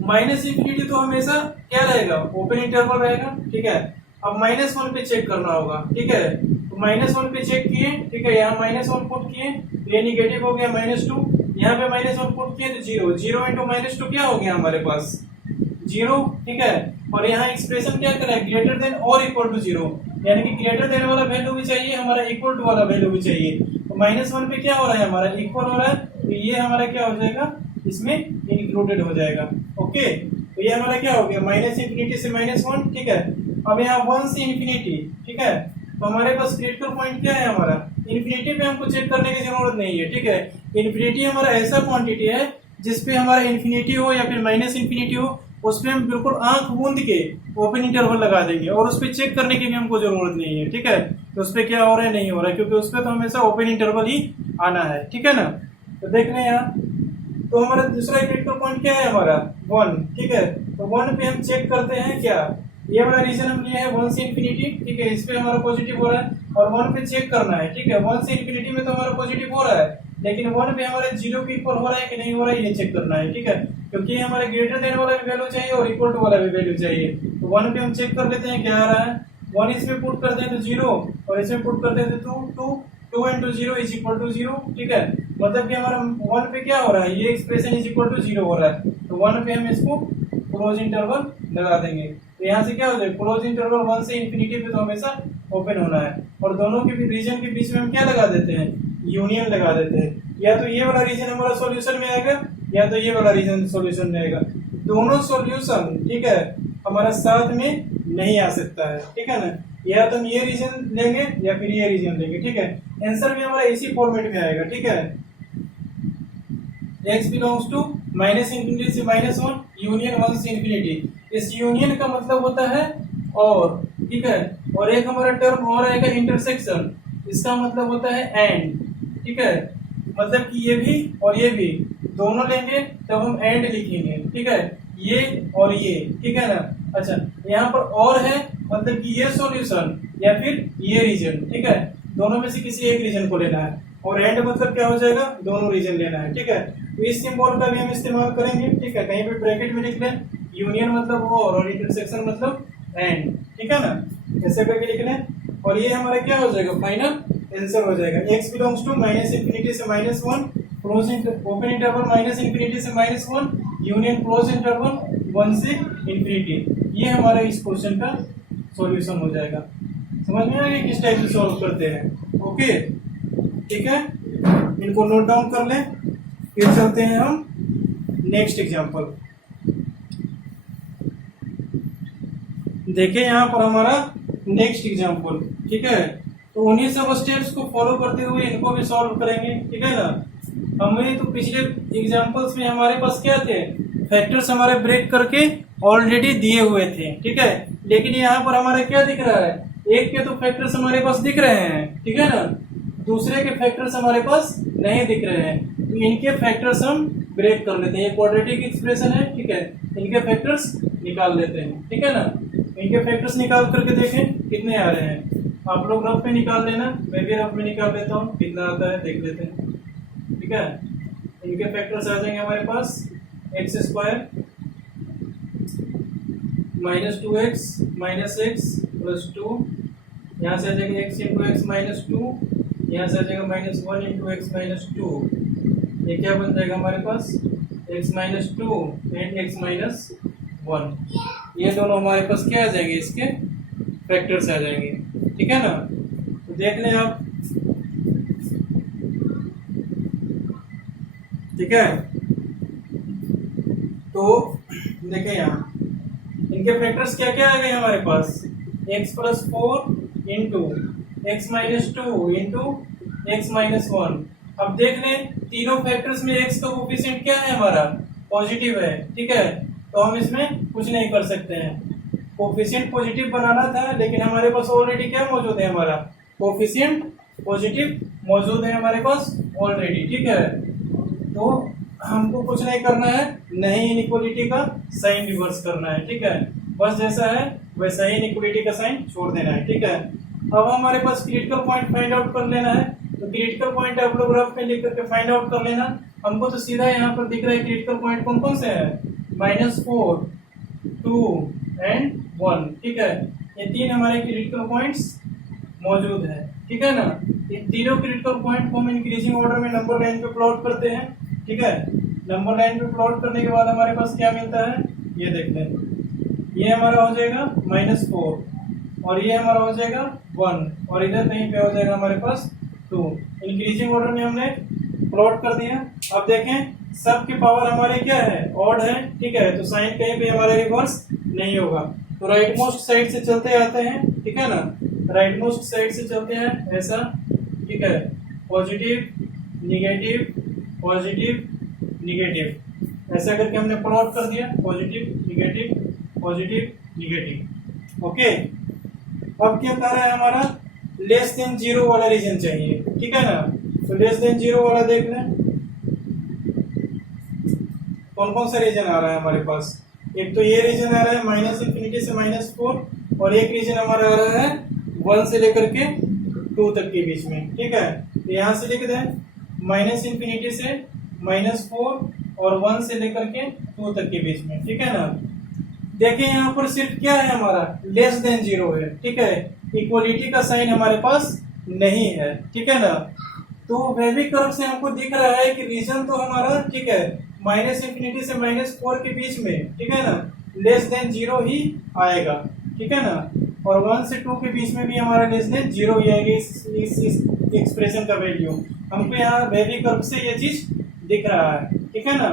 -∞ तो हमेशा क्या रहेगा, ओपन इंटरवल रहेगा, ठीक है। अब -1 पे चेक करना होगा, ठीक है। तो -1 पे चेक किए, ठीक है, यहाँ -1 पुट किए तो ये निगेटिव हो गया, -2, यहाँ पे -1 पुट किए तो 0, 0 इंटू -2 क्या हो गया हमारे पास, 0, ठीक है। और यहाँ एक्सप्रेशन क्या करें, ग्रेटर देन और इक्वल टू 0, यानी कि ग्रेटर देन वाला वैल्यू भी चाहिए हमारा, इक्वल टू वाला वैल्यू भी चाहिए। तो -1 पे क्या हो रहा है हमारा, इक्वल हो रहा है, तो ये हमारा क्या हो जाएगा, इसमें इंक्लूडेड हो जाएगा। ओके, तो ये हमारा क्या हो गया, -∞ से -1, ठीक है। अब यहाँ 1 से इंफिनिटी, ठीक है। तो हमारे पास क्रिटिकल पॉइंट क्या है हमारा, इंफिनिटी पे हमको चेक करने की जरूरत नहीं है, ठीक है। इंफिनिटी हमारा ऐसा क्वांटिटी है जिसपे हमारा इंफिनिटी हो या फिर -∞ हो, उस पर हम बिल्कुल आंख मूंद के ओपन इंटरवल लगा देंगे और उस पर चेक करने की भी हमको जरूरत नहीं है, ठीक है। तो उस पर क्या हो रहा है नहीं हो रहा है, क्योंकि उस पर तो हमेशा ओपन इंटरवल ही आना है, ठीक है ना। तो देख रहे हैं यहाँ, तो हमारा दूसरा क्रिटिकल पॉइंट क्या है हमारा, 1, ठीक है। तो 1 पे हम चेक करते हैं क्या, ये वाला रीजन हम लिए हैं 1 से इंफिनिटी, ठीक है, इस पे हमारा पॉजिटिव हो रहा है और 1 पे चेक करना है, ठीक है। 1 से इंफिनिटी में तो हमारा पॉजिटिव हो रहा है, लेकिन 1 पे हमारे 0 के इक्वल हो रहा है कि नहीं हो रहा है ये चेक करना है, ठीक है। क्योंकि हमारे ग्रेटर देन वाला भी वैल्यू चाहिए और इक्वल टू वाला भी वैल्यू चाहिए। तो 1 पे हम चेक कर लेते हैं क्या आ रहा है, 1 इसमें पुट करते हैं तो 0 और इसमें पुट करते हैं तो 2, 2 into zero is equal to zero, ठीक है। मतलब कि हमारा 1 पे क्या हो रहा है, ये expression is equal to zero हो रहा है, तो 1 पे हम इसको क्लोज इंटरवल लगा देंगे। तो यहाँ से क्या हो जाएगा, क्लोज इंटरवल 1 से इंफिनिटी पे तो हमेशा ओपन होना है, और दोनों के रीजन के बीच में हम क्या लगा देते हैं, यूनियन लगा देते हैं। या तो ये वाला रीजन हमारा सॉल्यूशन में आएगा, या तो ये वाला रीजन सॉल्यूशन में आएगा। दोनों सॉल्यूशन, ठीक है, हमारा साथ में नहीं आ सकता है, ठीक है ना। या तो हम ये रीजन लेंगे या फिर ये रीजन लेंगे, ठीक है। आंसर भी हमारा इसी फॉर्मेट में आएगा, ठीक है। x belongs to minus infinity से माइनस 1 यूनियन 1 से इंफिनिटी। इस यूनियन का मतलब होता है और, ठीक है। और एक हमारा टर्म और आएगा इंटरसेक्शन, इसका मतलब होता है एंड, ठीक है। मतलब कि ये भी और ये भी दोनों लेंगे तब हम एंड लिखेंगे, ठीक है, ये और ये, ठीक है ना। अच्छा, यहाँ पर और है, मतलब कि ये सॉल्यूशन या फिर ये रीजन, ठीक है, दोनों में से किसी एक रीजन को लेना है। और एंड मतलब क्या हो जाएगा, दोनों रीजन लेना है, ठीक है। तो इस सिंबल का भी हम इस्तेमाल करेंगे, ठीक है। कहीं पे ब्रैकेट में लिख लें, यूनियन मतलब और इंटरसेक्शन मतलब एंड, ठीक है ना, ऐसे करके लिख लें। और ये हमारा क्या हो जाएगा, फाइनल आंसर हो जाएगा। x belongs to minus infinity से minus 1 close open interval minus infinity से माइनस 1 यूनियन क्लोज इंटरवल 1 से इंफिनिटी। ये हमारा इस क्वेश्चन का सॉल्यूशन हो जाएगा। समझ में आ गया किस टाइप से सॉल्व करते हैं, ओके, ठीक है। इनको नोट डाउन कर लें, फिर चलते हैं हम नेक्स्ट एग्जांपल। देखिए यहाँ पर हमारा नेक्स्ट एग्जांपल, ठीक है। तो उन्हीं सब स्टेप्स को फॉलो करते हुए इनको भी सॉल्व करेंगे, ठीक है ना। हमें तो पिछले एग्जांपल्स में हमारे पास क्या थे, फैक्टर्स हमारे ब्रेक करके ऑलरेडी दिए हुए थे, ठीक है। लेकिन यहाँ पर हमारे क्या दिख रहा है, एक के तो फैक्टर्स हमारे पास दिख रहे हैं, ठीक है ना, दूसरे के फैक्टर्स हमारे पास नहीं दिख रहे हैं। तो इनके फैक्टर्स हम ब्रेक कर लेते हैं। ये क्वाड्रेटिक एक्सप्रेशन है, ठीक है, इनके फैक्टर्स निकाल लेते हैं, ठीक है ना। इनके फैक्टर्स निकाल करके देखें कितने आ रहे हैं। आप लोग रफ में निकाल लेना, मैं भी रफ में निकाल लेता हूँ, कितना आता है देख लेते हैं, ठीक है। इनके फैक्टर्स आ जाएंगे हमारे पास x square minus 2x minus x plus 2, यहाँ से आ जाएगा x इंटू एक्स माइनस 2, यहाँ से आ जाएगा माइनस 1 इंटू एक्स माइनस 2। ये क्या बन जाएगा हमारे पास, x minus 2 and x minus 1। ये दोनों हमारे पास क्या आ जाएंगे, इसके फैक्टर्स आ जाएंगे, ठीक है ना। तो देख लें आप, ठीक है। तो देखें यहाँ इनके फैक्टर्स क्या क्या आ गए हमारे पास, x plus 4 into x minus 2 into x minus 1। अब देख लें तीनों फैक्टर्स में x का कोफिशिएंट क्या है, हमारा पॉजिटिव है, ठीक है। तो हम इसमें कुछ नहीं कर सकते हैं, कोफिशिएंट पॉजिटिव बनाना था, लेकिन हमारे पास ऑलरेडी क्या मौजूद है, हमारा कोफिशिएंट पॉजिटिव मौजूद है हमारे पास ऑलरेडी, ठीक है। तो हमको कुछ नहीं करना है, नहीं इनइक्वालिटी का साइन रिवर्स करना है, ठीक है। बस जैसा है वैसा ही इनइक्वालिटी का साइन छोड़ देना है, ठीक है। अब हमारे पास क्रिटिकल पॉइंट फाइंड आउट कर लेना है। तो क्रिटिकल पॉइंट आप लोग रफ में लिख करके फाइंड आउट कर लेना। हमको तो सीधा यहाँ पर दिख रहा है क्रिटिकल पॉइंट कौन कौन से है, -4 2 एंड 1, ठीक है। ये तीन हमारे क्रिटिकल पॉइंट्स मौजूद है, ठीक है ना। इन तीनों क्रिटिकल पॉइंट को हम इंक्रीजिंग ऑर्डर में नंबर लाइन पे प्लॉट करते हैं, ठीक है। नंबर लाइन पे प्लॉट करने के बाद हमारे पास क्या मिलता है, ये देखते हैं। ये हमारा हो जाएगा -4 और ये हमारा हो जाएगा 1 और इधर कहीं पे हो जाएगा हमारे पास 2। इंक्रीजिंग ऑर्डर में हमने प्लॉट कर दिया। अब देखें सब के पावर हमारे क्या है, ऑड है, ठीक है। तो साइन कहीं पे हमारा रिवर्स नहीं होगा। तो राइट मोस्ट साइड से चलते आते हैं, ठीक है ना। राइट मोस्ट साइड से चलते हैं ऐसा, ठीक है। पॉजिटिव निगेटिव पॉजिटिव निगेटिव, ऐसा करके हमने प्लॉट कर दिया, पॉजिटिव निगेटिव, ओके। अब क्या कह रहा है हमारा, लेस देन 0 वाला रीजन चाहिए, ठीक है ना। तो लेस देन 0 वाला देख लें कौन कौन सा रीजन आ रहा है हमारे पास। एक तो ये रीजन आ रहा है -∞ से -4 और एक रीजन हमारा आ रहा है 1 से लेकर के 2 तक के बीच में, ठीक है। तो यहाँ से लिख दें -∞ से -4 और 1 से लेकर के 2 तक के बीच में, ठीक है ना। देखिए यहाँ पर सिर्फ क्या है, हमारा लेस देन 0 है, ठीक है। इक्वलिटी का साइन हमारे पास नहीं है, ठीक है ना। तो वेवी कर्व से हमको दिख रहा है कि रीजन तो हमारा ठीक है -∞ से -4 के बीच में, ठीक है ना, लेस देन 0 ही आएगा, ठीक है ना। और 1 से 2 के बीच में भी हमारा लेस देन 0 ही आएगा इस एक्सप्रेशन का वैल्यू। हमको यहाँ वेवी कर्व से ये चीज दिख रहा है, ठीक है ना।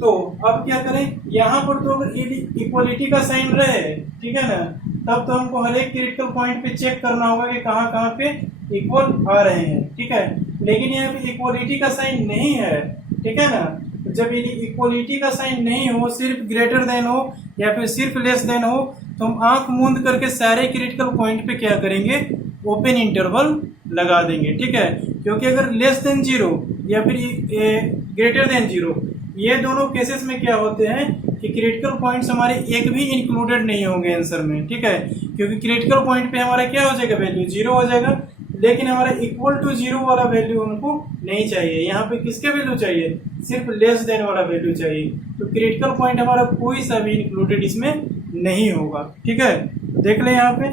तो अब क्या करें, यहाँ पर तो अगर इक्वलिटी का साइन रहे, ठीक है ना, तब तो हमको हर एक क्रिटिकल पॉइंट पे चेक करना होगा कि कहाँ कहाँ पे इक्वल आ रहे हैं, ठीक है। लेकिन यहाँ पे इक्वलिटी का साइन नहीं है, ठीक है ना। जब इक्वलिटी का साइन नहीं हो, सिर्फ ग्रेटर देन हो या फिर सिर्फ लेस देन हो, तो हम आंख मूंद करके सारे क्रिटिकल पॉइंट पे क्या करेंगे, ओपन इंटरवल लगा देंगे, ठीक है। क्योंकि अगर लेस देन 0 या फिर ग्रेटर देन 0, ये दोनों केसेस में क्या होते हैं कि क्रिटिकल पॉइंट्स हमारे एक भी इंक्लूडेड नहीं होंगे आंसर में, ठीक है। क्योंकि क्रिटिकल पॉइंट पे हमारा क्या हो जाएगा, वैल्यू 0 हो जाएगा, लेकिन हमारा इक्वल टू 0 वाला वैल्यू हमको नहीं चाहिए। यहाँ पे किसके वैल्यू चाहिए, सिर्फ लेस देन वाला वैल्यू चाहिए। तो क्रिटिकल पॉइंट हमारा कोई सा भी इंक्लूडेड इसमें नहीं होगा, ठीक है। देख ले यहाँ पे,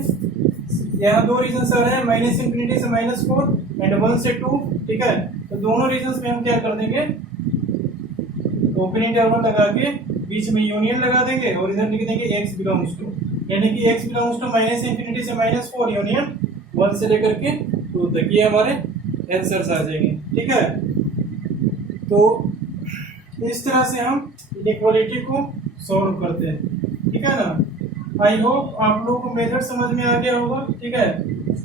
यहाँ दो रीजन आ रहे हैं, -∞ से -4 एंड 1 से 2, ठीक है। तो दोनों रीजन में हम क्या कर देंगे, ओपन इंटरवल लगा के बीच में यूनियन लगा देंगे और इधर लिख देंगे x बिलोंग्स टू, यानी कि x बिलोंग्स टू -∞ से -4 यूनियन 1 से लेकर के 2 तक, ये हमारे आंसर्स आ जाएंगे, ठीक है। तो इस तरह से हम इनइक्वालिटी को सॉल्व करते हैं, ठीक है ना। आई होप आप लोगों को मेथड समझ में आ गया होगा, ठीक है।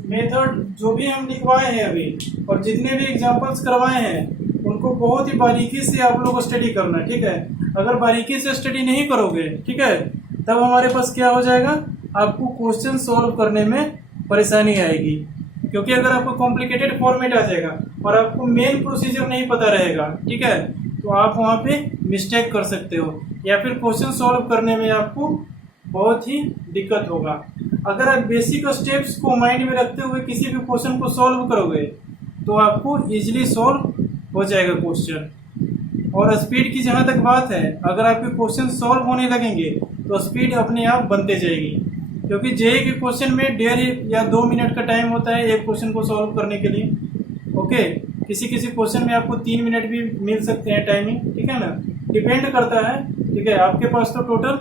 मेथड जो भी हम लिखवाए हैं अभी और जितने भी एग्जांपल्स करवाए हैं उनको बहुत ही बारीकी से आप लोग को स्टडी करना, ठीक है। अगर बारीकी से स्टडी नहीं करोगे, ठीक है, तब हमारे पास क्या हो जाएगा, आपको क्वेश्चन सॉल्व करने में परेशानी आएगी। क्योंकि अगर आपको कॉम्प्लिकेटेड फॉर्मेट आ जाएगा और आपको मेन प्रोसीजर नहीं पता रहेगा, ठीक है, तो आप वहाँ पे मिस्टेक कर सकते हो या फिर क्वेश्चन सॉल्व करने में आपको बहुत ही दिक्कत होगा। अगर आप बेसिक स्टेप्स को माइंड में रखते हुए किसी भी क्वेश्चन को सॉल्व करोगे तो आपको इजीली सॉल्व हो जाएगा क्वेश्चन। और स्पीड की जहाँ तक बात है, अगर आपके क्वेश्चन सॉल्व होने लगेंगे तो स्पीड अपने आप बनते जाएगी। क्योंकि जेईई के क्वेश्चन में 1.5 या 2 मिनट का टाइम होता है एक क्वेश्चन को सॉल्व करने के लिए, ओके। किसी किसी क्वेश्चन में आपको 3 मिनट भी मिल सकते हैं टाइमिंग, ठीक है ना, डिपेंड करता है, ठीक है। आपके पास तो टोटल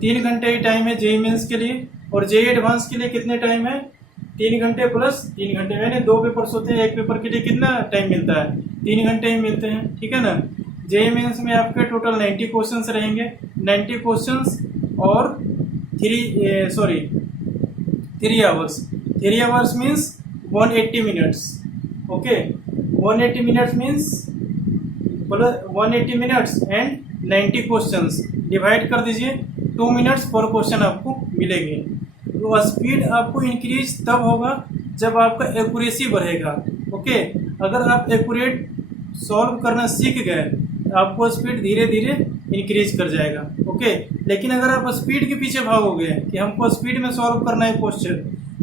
3 घंटे ही टाइम है जेईई मेंस के लिए, और जेईई एडवांस के लिए कितने टाइम है, 3 घंटे प्लस 3 घंटे, मैंने 2 पेपर्स होते हैं, एक पेपर के लिए कितना टाइम मिलता है, 3 घंटे ही मिलते हैं, ठीक है ना। जेईई मेंस में आपके टोटल 90 क्वेश्चंस रहेंगे, 90 क्वेश्चंस और 3 hours. 3 hours means 180 minutes, okay. 180 minutes means 180 minutes and 90 questions divide कर दीजिए, 2 मिनट्स पर क्वेश्चन आपको मिलेंगे। तो स्पीड आपको इंक्रीज तब होगा जब आपका एक्यूरेसी बढ़ेगा, ओके। अगर आप एक्यूरेट सॉल्व करना सीख गए आपको स्पीड धीरे धीरे इंक्रीज कर जाएगा, ओके। लेकिन अगर आप स्पीड के पीछे भागोगे कि हमको स्पीड में सॉल्व करना है क्वेश्चन,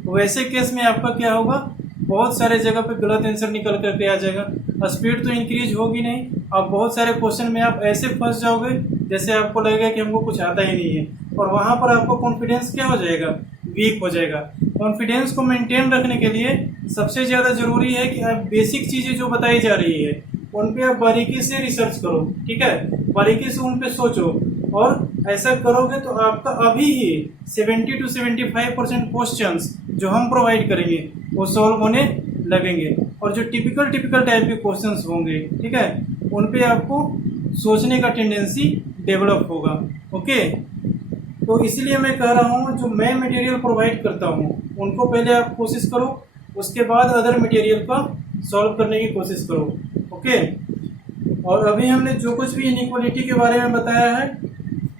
तो वैसे केस में आपका क्या होगा, बहुत सारे जगह पे गलत आंसर निकल करके आ जाएगा। स्पीड तो इंक्रीज होगी नहीं, आप बहुत सारे क्वेश्चन में आप ऐसे फंस जाओगे जैसे आपको लगेगा कि हमको कुछ आता ही नहीं है, और वहां पर आपको कॉन्फिडेंस क्या हो जाएगा, वीक हो जाएगा। कॉन्फिडेंस को मेंटेन रखने के लिए सबसे ज्यादा जरूरी है कि आप बेसिक चीजें जो बताई जा रही है उन पे आप बारीकी से रिसर्च करो, ठीक है, बारीकी से उन पे सोचो, और ऐसा करोगे तो आपका अभी ही 70 to 75% क्वेश्चंस जो हम प्रोवाइड करेंगे वो सॉल्व होने लगेंगे। और जो टिपिकल टाइप के क्वेश्चंस होंगे, ठीक है, उन पे आपको सोचने का टेंडेंसी डेवलप होगा, ओके। तो इसलिए मैं कह रहा हूँ जो मैं मटेरियल प्रोवाइड करता हूँ उनको पहले आप कोशिश करो, उसके बाद अदर मटेरियल का सॉल्व करने की कोशिश करो, ओके। और अभी हमने जो कुछ भी इनइक्वालिटी के बारे में बताया है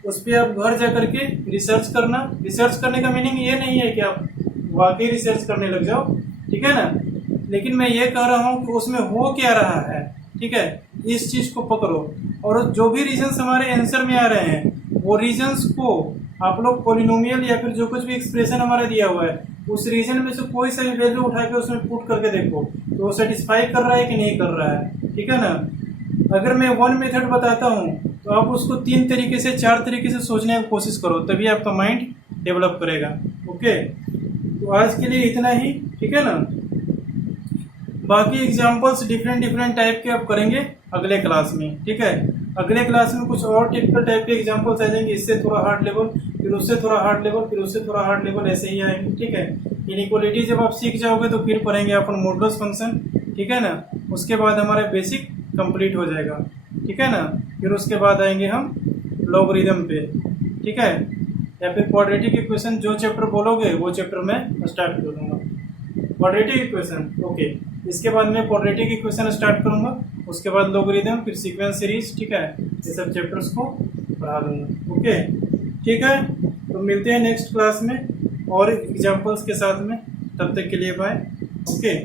उस पर आप घर जा करके रिसर्च करना। रिसर्च करने का मीनिंग ये नहीं है कि आप वाकई रिसर्च करने लग जाओ, ठीक है ना, लेकिन मैं ये कह रहा हूँ कि उसमें हो क्या रहा है, ठीक है, इस चीज को पकड़ो। और जो भी रीजंस हमारे आंसर में आ रहे हैं वो रीजंस को आप लोग पॉलिनोमियल या फिर जो कुछ भी एक्सप्रेशन हमारा दिया हुआ है उस रीजन में से कोई सा भी वैल्यू उठा के उसमें पुट करके देखो तो वो सेटिस्फाई कर रहा है कि नहीं कर रहा है, ठीक है ना। अगर मैं 1 मेथड बताता हूँ तो आप उसको 3 तरीके से 4 तरीके से सोचने की कोशिश करो, तभी आपका माइंड डेवलप करेगा, ओके। तो आज के लिए इतना ही, ठीक है ना। बाकी एग्जांपल्स डिफरेंट डिफरेंट टाइप के आप करेंगे अगले क्लास में, ठीक है। अगले क्लास में कुछ और टिपिकल टाइप के एग्जांपल्स आ जाएंगे, इससे थोड़ा हार्ड लेवल, फिर उससे थोड़ा हार्ड लेवल, फिर उससे थोड़ा हार्ड लेवल, ऐसे ही आएंगे, ठीक है। इनइक्वालिटी जब आप सीख जाओगे तो फिर पढ़ेंगे अपन मॉडुलस फंक्शन, ठीक है ना। उसके बाद हमारा बेसिक कंप्लीट हो जाएगा, ठीक है ना। फिर उसके बाद आएंगे हम लॉगरिदम पे, ठीक है, या फिर क्वाड्रेटिक इक्वेशन। जो चैप्टर बोलोगे वो चैप्टर मैं स्टार्ट कर दूंगा। Quadratic equation, okay. इसके बाद मैं क्वाड्रेटिक इक्वेशन स्टार्ट करूंगा, उसके बाद लॉगरिदम, फिर सीक्वेंस सीरीज, ठीक है। ये सब चैप्टर्स को पढ़ा दूंगा, ओके, ठीक है। तो मिलते हैं नेक्स्ट क्लास में और एग्जांपल्स के साथ में। तब तक के लिए बाय, ओके।